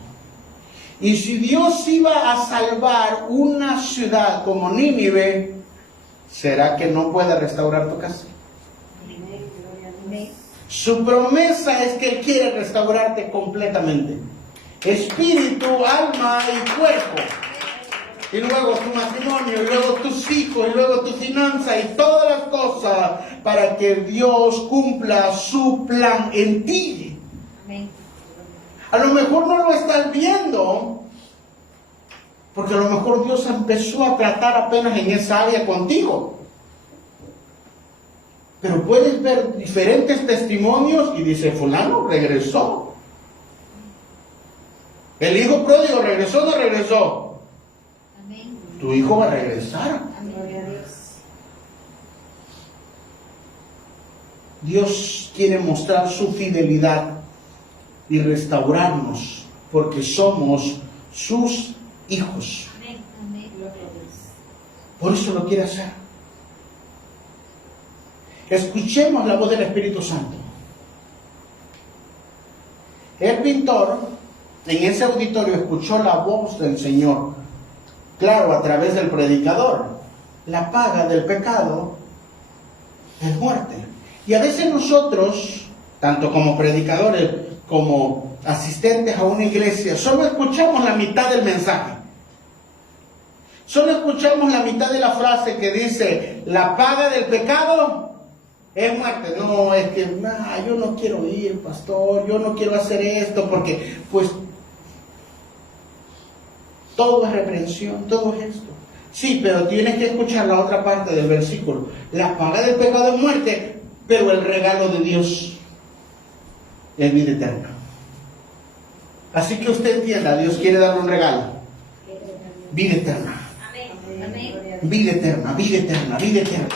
Y si Dios iba a salvar una ciudad como Nínive, ¿será que no puede restaurar tu casa? Su promesa es que Él quiere restaurarte completamente. Espíritu, alma y cuerpo. Y luego tu matrimonio, y luego tus hijos, y luego tu finanza, y todas las cosas para que Dios cumpla su plan en ti. A lo mejor no lo estás viendo, porque a lo mejor Dios empezó a tratar apenas en esa área contigo. Pero puedes ver diferentes testimonios y dice, fulano regresó. El hijo pródigo regresó o no regresó. Amén. Tu hijo va a regresar. Amén. Dios quiere mostrar su fidelidad y restaurarnos, porque somos sus hijos. Por eso lo quiere hacer. Escuchemos la voz del Espíritu Santo. El pintor en ese auditorio escuchó la voz del Señor, claro, a través del predicador. La paga del pecado es muerte. Y a veces nosotros, tanto como predicadores como asistentes a una iglesia, solo escuchamos la mitad del mensaje. Solo escuchamos la mitad de la frase que dice, la paga del pecado es muerte. No, es que yo no quiero ir, pastor, yo no quiero hacer esto, porque pues todo es reprensión, todo es esto. Sí, pero tienes que escuchar la otra parte del versículo. La paga del pecado es muerte, pero el regalo de Dios es vida eterna. Así que usted entienda, Dios quiere darle un regalo. Vida eterna. Vida eterna, vida eterna, vida eterna.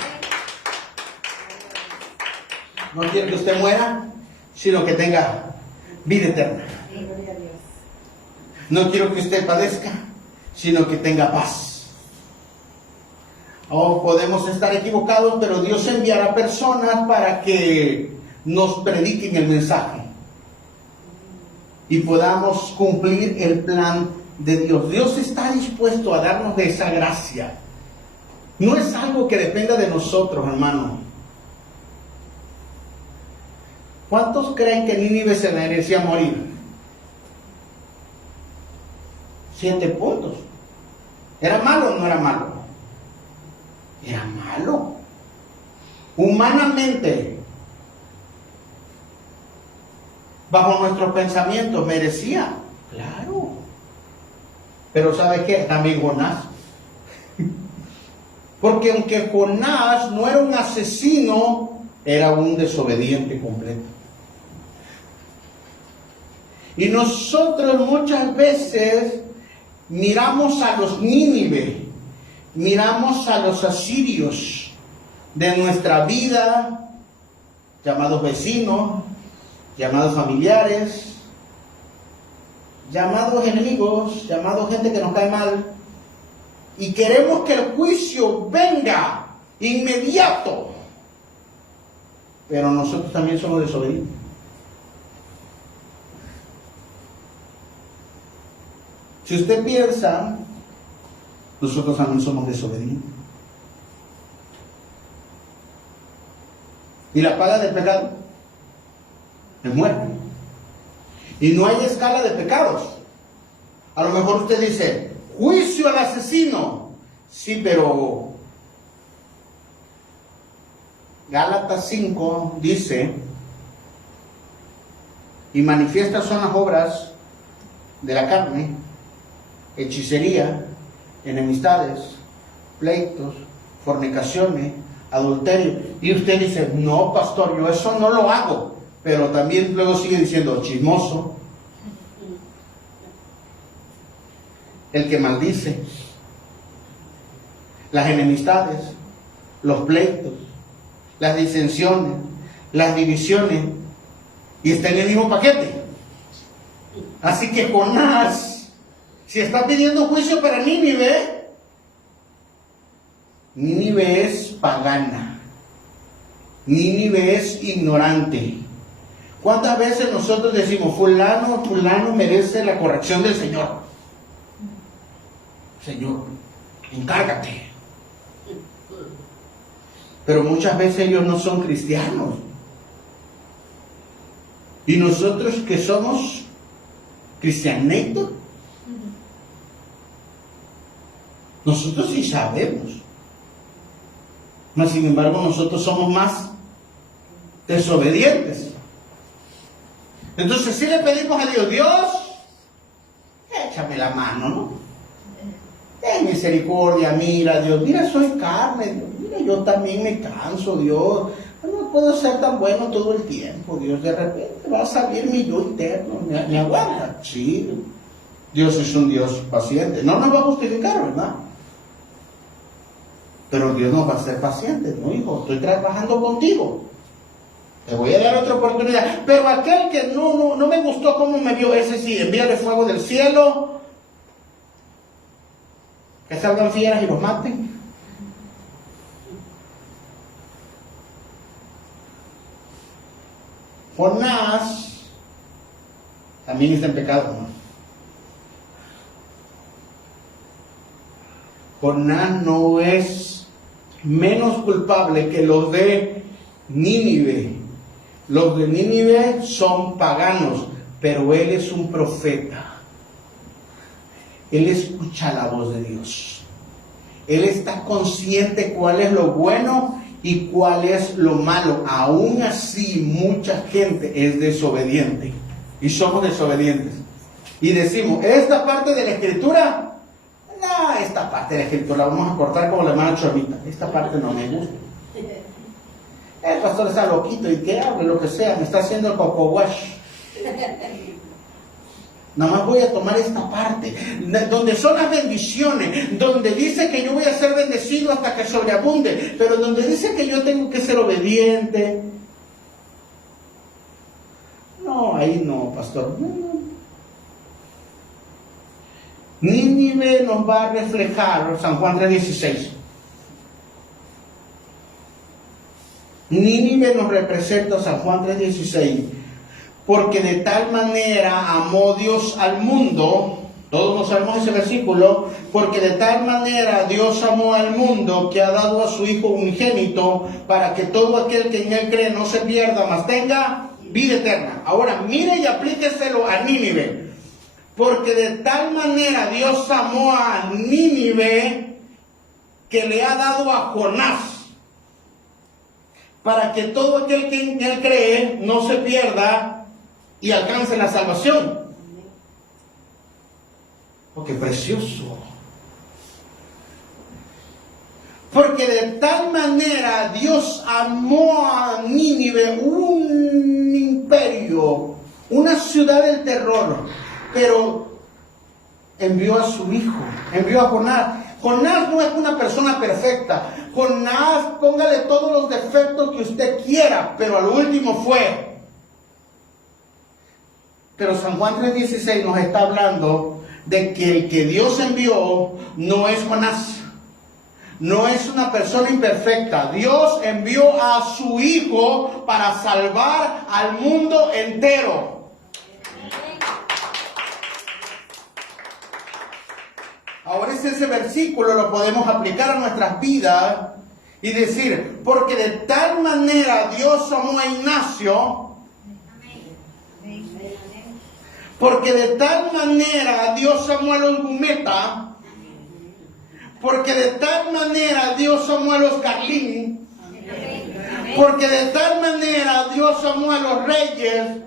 No quiere que usted muera, sino que tenga vida eterna. No quiero que usted padezca, sino que tenga paz. Podemos estar equivocados, pero Dios enviará personas para que nos prediquen el mensaje y podamos cumplir el plan de Dios. Dios está dispuesto a darnos de esa gracia. No es algo que dependa de nosotros, hermano. ¿Cuántos creen que Nínive se merecía morir? 7 puntos. ¿Era malo o no era malo? Era malo. Humanamente, bajo nuestros pensamientos, merecía. Claro. Pero ¿sabe qué? También Jonás. Porque aunque Jonás no era un asesino, era un desobediente completo. Y nosotros muchas veces miramos a los Nínive, miramos a los asirios de nuestra vida, llamados vecinos, llamados familiares, llamados enemigos, llamados gente que nos cae mal, y queremos que el juicio venga inmediato, pero nosotros también somos desobedientes. Si usted piensa, nosotros también somos desobedientes. Y la paga del pecado es muerte. Y no hay escala de pecados. A lo mejor usted dice, juicio al asesino. Sí, pero Gálatas 5 dice, y manifiestas son las obras de la carne, hechicería, enemistades, pleitos, fornicaciones, adulterio. Y usted dice, no, pastor, yo eso no lo hago. Pero también luego sigue diciendo, chismoso, el que maldice, las enemistades, los pleitos, las disensiones, las divisiones, y está en el mismo paquete. Así que Jonás, si está pidiendo juicio para Nínive, Nínive es pagana, Nínive es ignorante. ¿Cuántas veces nosotros decimos, fulano merece la corrección del Señor? Señor, encárgate. Pero muchas veces ellos no son cristianos. Y nosotros que somos cristianetos, nosotros sí sabemos. Mas sin embargo nosotros somos más desobedientes. Entonces si le pedimos a Dios, Dios, échame la mano, ¿no? Ten misericordia, mira Dios, mira soy carne, Dios, mira yo también me canso, Dios, no puedo ser tan bueno todo el tiempo, Dios, de repente va a salir mi yo interno, me aguarda, sí, Dios es un Dios paciente, no nos va a justificar, ¿verdad? Pero Dios no va a ser paciente, no hijo, estoy trabajando contigo, te voy a dar otra oportunidad, pero aquel que no me gustó cómo me vio, ese sí, envíale fuego del cielo, que salgan fieras y los maten. Jonás también está en pecado, ¿no? Jonás no es menos culpable que los de Nínive. Los de Nínive son paganos, pero él es un profeta. Él escucha la voz de Dios. Él está consciente cuál es lo bueno y cuál es lo malo. Aún así, mucha gente es desobediente. Y somos desobedientes. Y decimos, esta parte de la Escritura, no, esta parte de la Escritura la vamos a cortar como la hermana Chomita. Esta parte no me gusta. El pastor está loquito y que hable lo que sea, me está haciendo el coco wash. Nada más voy a tomar esta parte, donde son las bendiciones, donde dice que yo voy a ser bendecido hasta que sobreabunde, pero donde dice que yo tengo que ser obediente. No, ahí no, pastor. Nínive nos va a reflejar, San Juan 3:16. Nínive nos representa San Juan 3:16. Porque de tal manera amó Dios al mundo, todos nos sabemos ese versículo, porque de tal manera Dios amó al mundo que ha dado a su Hijo unigénito para que todo aquel que en él cree no se pierda, mas tenga vida eterna. Ahora mire y aplíqueselo a Nínive. Porque de tal manera Dios amó a Nínive que le ha dado a Jonás para que todo aquel que en él cree no se pierda y alcance la salvación. Oh, qué precioso. Porque de tal manera Dios amó a Nínive, un imperio, una ciudad del terror, pero envió a su hijo, envió a Jonás. Jonás no es una persona perfecta. Jonás, póngale todos los defectos que usted quiera, pero al último fue. Pero San Juan 3:16 nos está hablando de que el que Dios envió no es Jonás. No es una persona imperfecta. Dios envió a su Hijo para salvar al mundo entero. Ahora ese versículo lo podemos aplicar a nuestras vidas y decir, porque de tal manera Dios amó a Ignacio, porque de tal manera Dios amó a los Gumeta, porque de tal manera Dios amó a los Carlín, porque de tal manera Dios amó a los Reyes,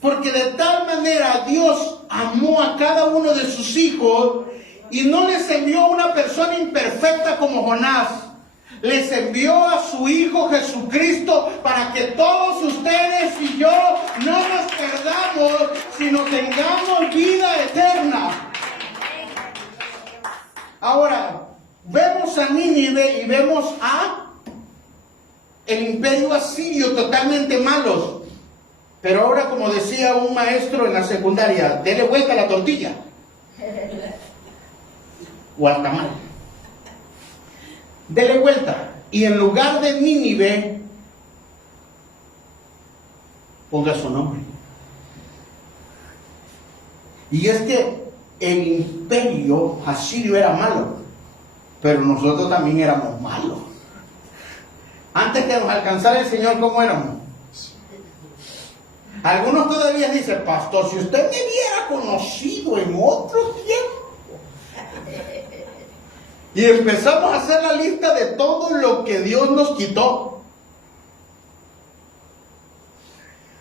porque de tal manera Dios amó a cada uno de sus hijos y no les envió una persona imperfecta como Jonás. Les envió a su Hijo Jesucristo para que todos ustedes y yo no nos perdamos, sino tengamos vida eterna. Ahora, vemos a Nínive y vemos a el imperio asirio totalmente malos. Pero ahora, como decía un maestro en la secundaria, dele vuelta a la tortilla. O al tamal. Dele vuelta. Y en lugar de Nínive, ponga su nombre. Y es que el imperio asirio era malo, pero nosotros también éramos malos. Antes que nos alcanzara el Señor, ¿cómo éramos? Algunos todavía dicen, pastor, si usted me hubiera conocido en otro tiempo. Y empezamos a hacer la lista de todo lo que Dios nos quitó.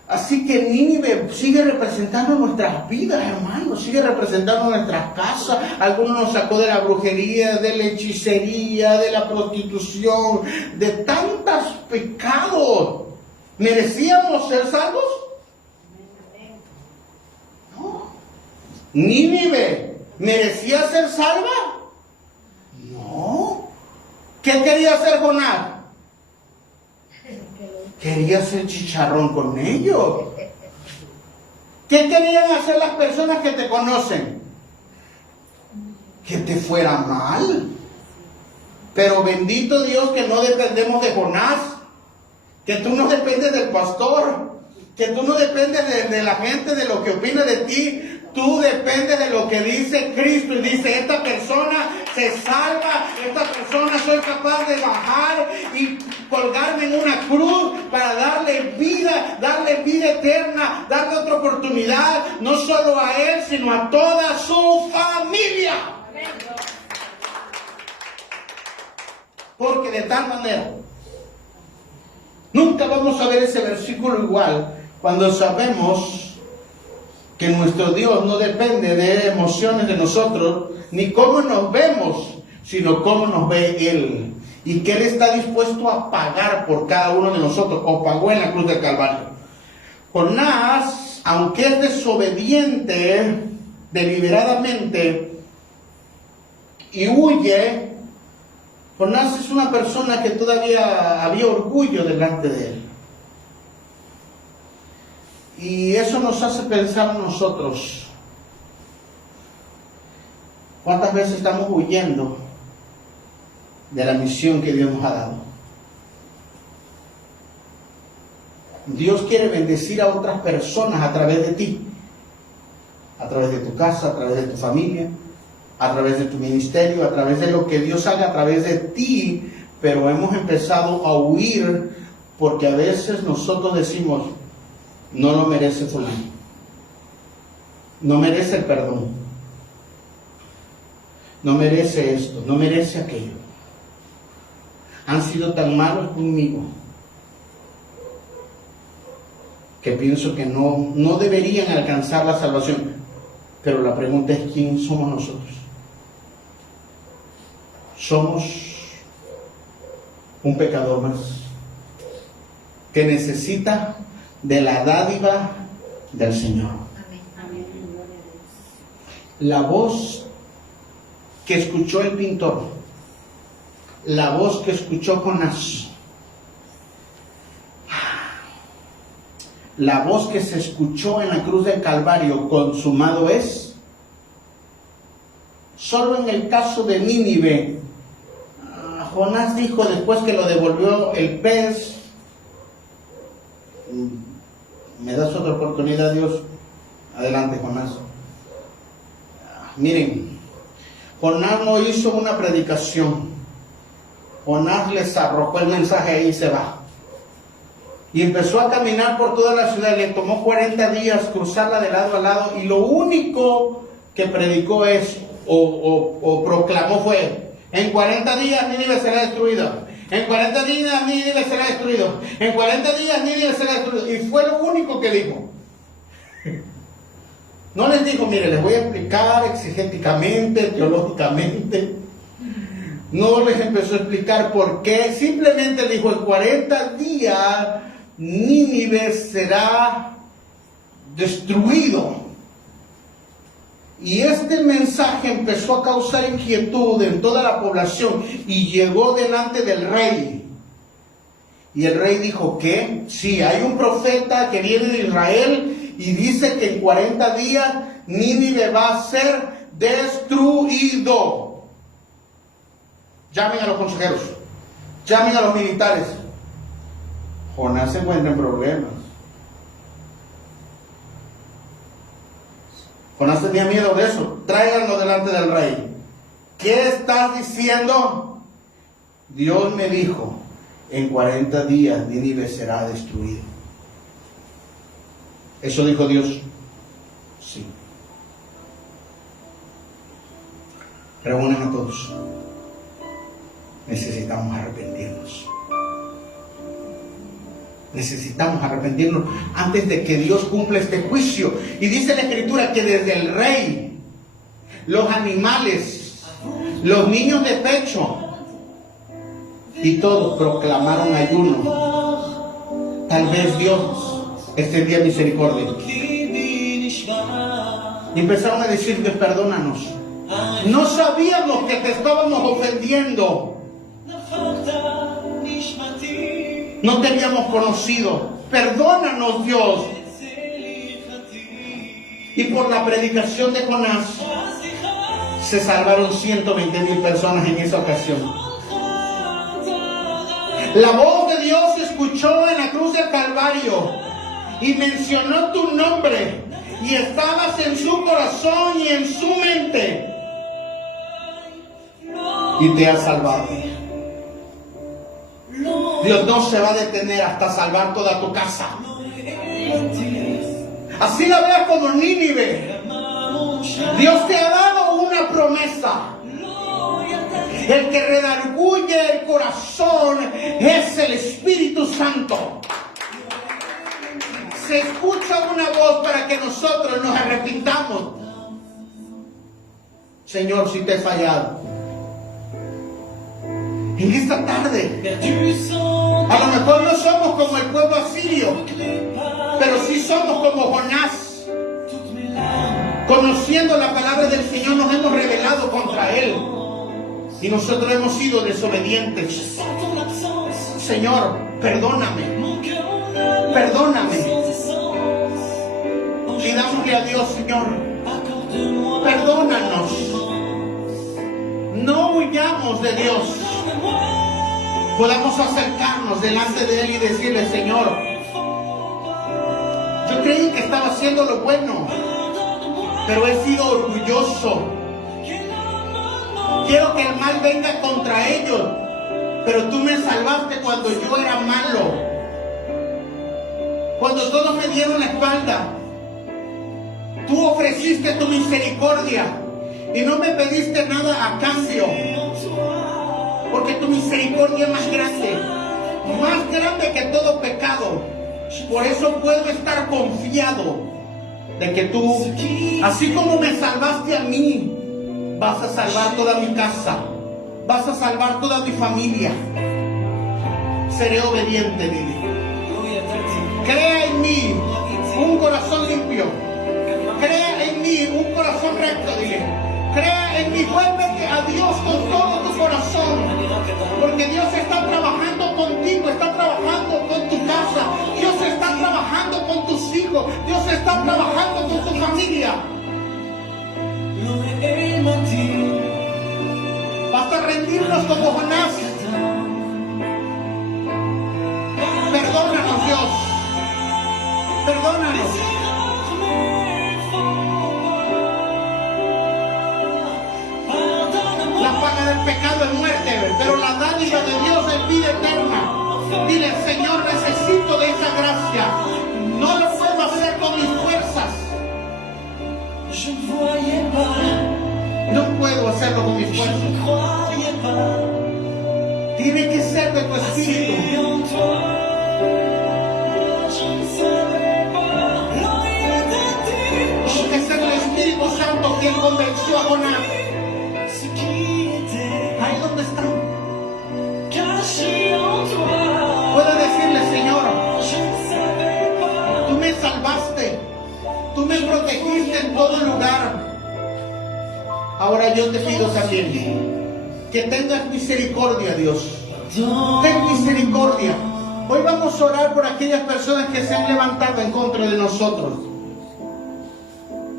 Así que Nínive sigue representando nuestras vidas, hermanos, sigue representando nuestras casas. Algunos nos sacó de la brujería, de la hechicería, de la prostitución, de tantos pecados. ¿Merecíamos ser salvos? No. ¿Nínive merecía ser salva? No. ¿Qué quería hacer Jonás? Quería hacer chicharrón con ellos. ¿Qué querían hacer las personas que te conocen? Que te fuera mal. Pero bendito Dios que no dependemos de Jonás, que tú no dependes del pastor, Que tú no dependes de la gente, de lo que opina de ti. Tú dependes de lo que dice Cristo. Y dice, esta persona se salva, esta persona soy capaz de bajar y colgarme en una cruz para darle vida eterna, darle otra oportunidad, no solo a él, sino a toda su familia. Porque de tal manera, nunca vamos a ver ese versículo igual cuando sabemos que nuestro Dios no depende de emociones de nosotros, ni cómo nos vemos, sino cómo nos ve Él. Y que Él está dispuesto a pagar por cada uno de nosotros, o pagó en la cruz del Calvario. Jonás, aunque es desobediente deliberadamente y huye, Jonás es una persona que todavía había orgullo delante de él. Y eso nos hace pensar nosotros, ¿cuántas veces estamos huyendo de la misión que Dios nos ha dado? Dios quiere bendecir a otras personas a través de ti, a través de tu casa, a través de tu familia, a través de tu ministerio, a través de lo que Dios haga a través de ti, pero hemos empezado a huir porque a veces nosotros decimos, no lo merece fulano, no merece el perdón, no merece esto, no merece aquello, han sido tan malos conmigo que pienso que no deberían alcanzar la salvación. Pero la pregunta es, ¿quién somos nosotros? Somos un pecador más que necesita de la dádiva del Señor. La voz que escuchó el pintor, la voz que escuchó Jonás, la voz que se escuchó en la cruz del Calvario, consumado es. Solo en el caso de Nínive, Jonás dijo después que lo devolvió el pez, ¿me das otra oportunidad, Dios? Adelante, Jonás. Miren, Jonás no hizo una predicación. Jonás les arrojó el mensaje y se va. Y empezó a caminar por toda la ciudad. Le tomó 40 días cruzarla de lado a lado. Y lo único que predicó o proclamó fue: en 40 días Nínive será destruida. En 40 días Nínive será destruido. En 40 días Nínive será destruido. Y fue lo único que dijo. No les dijo, mire, les voy a explicar exegéticamente, teológicamente. No les empezó a explicar por qué. Simplemente dijo, en 40 días Nínive será destruido. Y este mensaje empezó a causar inquietud en toda la población y llegó delante del rey. Y el rey dijo, ¿qué? Sí, hay un profeta que viene de Israel y dice que en 40 días Nínive va a ser destruido. Llamen a los consejeros, llamen a los militares. Jonás se encuentra en problemas. Jonás tenía miedo de eso. Tráiganlo delante del rey. ¿Qué estás diciendo? Dios me dijo, en 40 días Nínive será destruido. ¿Eso dijo Dios? Sí. Reúnen a todos. Necesitamos arrepentirnos. Necesitamos arrepentirnos antes de que Dios cumpla este juicio. Y dice la Escritura que desde el rey, los animales, los niños de pecho y todos proclamaron ayuno. Tal vez Dios extendía misericordia. Y empezaron a decir, Dios, perdónanos. No sabíamos que te estábamos ofendiendo. No te habíamos conocido. Perdónanos, Dios. Y por la predicación de Jonás se salvaron 120,000 personas en esa ocasión. La voz de Dios se escuchó en la cruz del Calvario. y mencionó tu nombre y estabas en su corazón y en su mente y te ha salvado. Dios no se va a detener hasta salvar toda tu casa. Así la veas como Nínive. Dios te ha dado una promesa. El que redarguye el corazón es el Espíritu Santo. Se escucha una voz para que nosotros nos arrepintamos. Señor, si te he fallado. En esta tarde, a lo mejor no somos como el pueblo asirio, pero sí somos como Jonás. Conociendo la palabra del Señor, nos hemos rebelado contra Él. Y nosotros hemos sido desobedientes. Señor, perdóname. Perdóname. Pidámosle a Dios, Señor, perdónanos. No huyamos de Dios. Podamos acercarnos delante de Él y decirle, Señor, yo creí que estaba haciendo lo bueno, pero he sido orgulloso. Quiero que el mal venga contra ellos, pero tú me salvaste cuando yo era malo. Cuando todos me dieron la espalda, tú ofreciste tu misericordia y no me pediste nada a cambio, porque tu misericordia es más grande que todo pecado. Por eso puedo estar confiado de que tú, así como me salvaste a mí, vas a salvar toda mi casa, vas a salvar toda mi familia. Seré obediente, dile. Crea en mí un corazón limpio. Crea en mí un corazón recto, dile. Crea en mí, vuélvete a Dios con todo tu corazón. Porque Dios está trabajando contigo, está trabajando con tu casa. Dios está trabajando con tus hijos. Dios está trabajando con tu familia. Basta rendirnos como Jonás. Perdónanos, Dios. Perdónanos. La paga del pecado es muerte, pero la dádiva de Dios es vida eterna. Dile, Señor, necesito de esa gracia. No lo puedo hacer con mis fuerzas. No puedo hacerlo con mis fuerzas. Tiene que ser de tu espíritu. Tiene que ser el Espíritu Santo quien convenció a Jonás. Ahí donde está. Puedo decirle, Señor, tú me salvaste. Tú me protegiste en todo lugar. Ahora yo te pido también que tengas misericordia, Dios. Ten misericordia. Hoy vamos a orar por aquellas personas que se han levantado en contra de nosotros.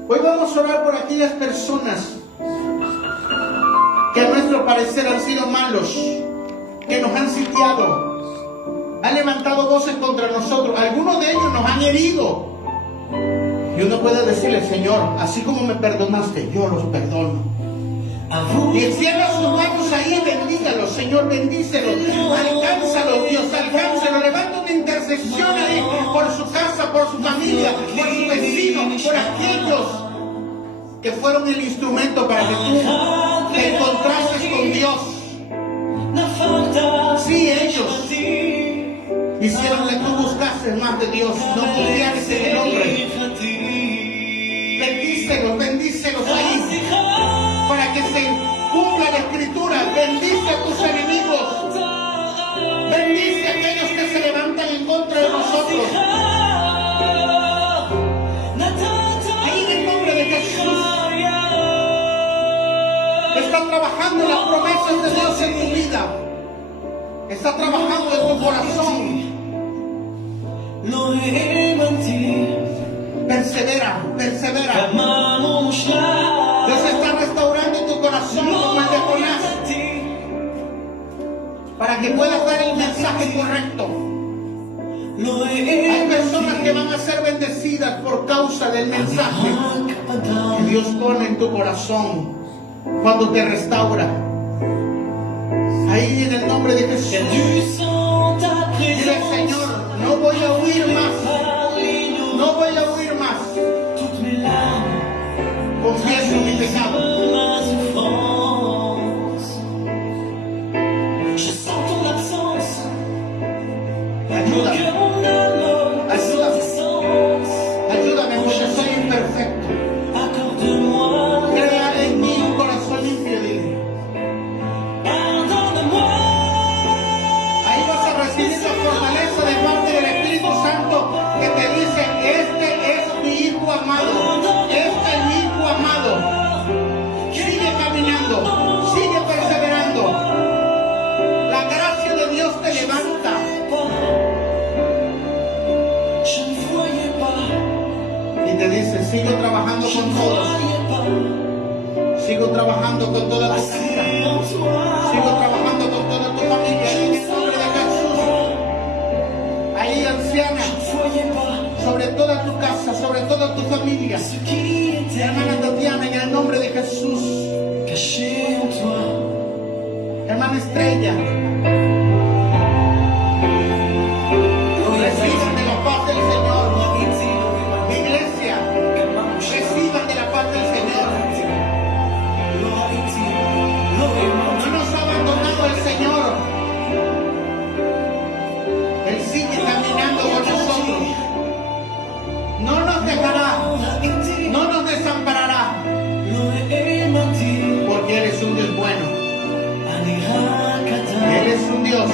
Hoy vamos a orar por aquellas personas que a nuestro parecer han sido malos, que nos han sitiado, han levantado voces contra nosotros. Algunos de ellos nos han herido. Y uno puede decirle, Señor, así como me perdonaste, yo los perdono. Y encierra sus manos ahí, bendígalos, Señor, bendícelos, alcánzalos, Dios, alcánzalos, levanta una intercesión ahí por su casa, por su familia, por su vecino, por aquellos que fueron el instrumento para que tú te encontrases con Dios. Sí, ellos hicieron que tú buscases más de Dios, no confiares en el hombre. Bendícelos, bendícelos ahí, para que se cumpla la Escritura. Bendice a tus enemigos, bendice a aquellos que se levantan en contra de nosotros. Ahí en el nombre de Jesús está trabajando las promesas de Dios en tu vida, está trabajando en tu corazón. Persevera, persevera. Dios está restaurando tu corazón como el de Jonás, para que puedas dar el mensaje correcto. Hay personas que van a ser bendecidas por causa del mensaje que Dios pone en tu corazón cuando te restaura. Ahí en el nombre de Jesús, dile: Señor, no voy a huir más. No voy a huir más. Confieso mi pecado. Ayúdame. Ayúdame porque soy imperfecto. Crea en mí un corazón limpio, dile. Ahí vas a recibir la fortaleza de parte del Espíritu Santo que te dice: este es mi hijo amado. Este es mi hijo amado. Sigue caminando. Sigue perseverando. La gracia de Dios te levanta. Y te dice: sigo trabajando con todos. Sigo trabajando con toda tu casa. Sigo trabajando con toda tu familia. En el nombre de Jesús. Ahí, anciana, sobre toda tu casa, sobre toda tu familia. Hermana Tatiana, en el nombre de Jesús. Hermana Estrella, reciban de la paz del Señor. Iglesia, reciban de la paz del Señor. No nos ha abandonado el Señor. Él sigue caminando con nosotros. No nos dejará. No nos desamparará. Porque Él es un Dios bueno. Él es un Dios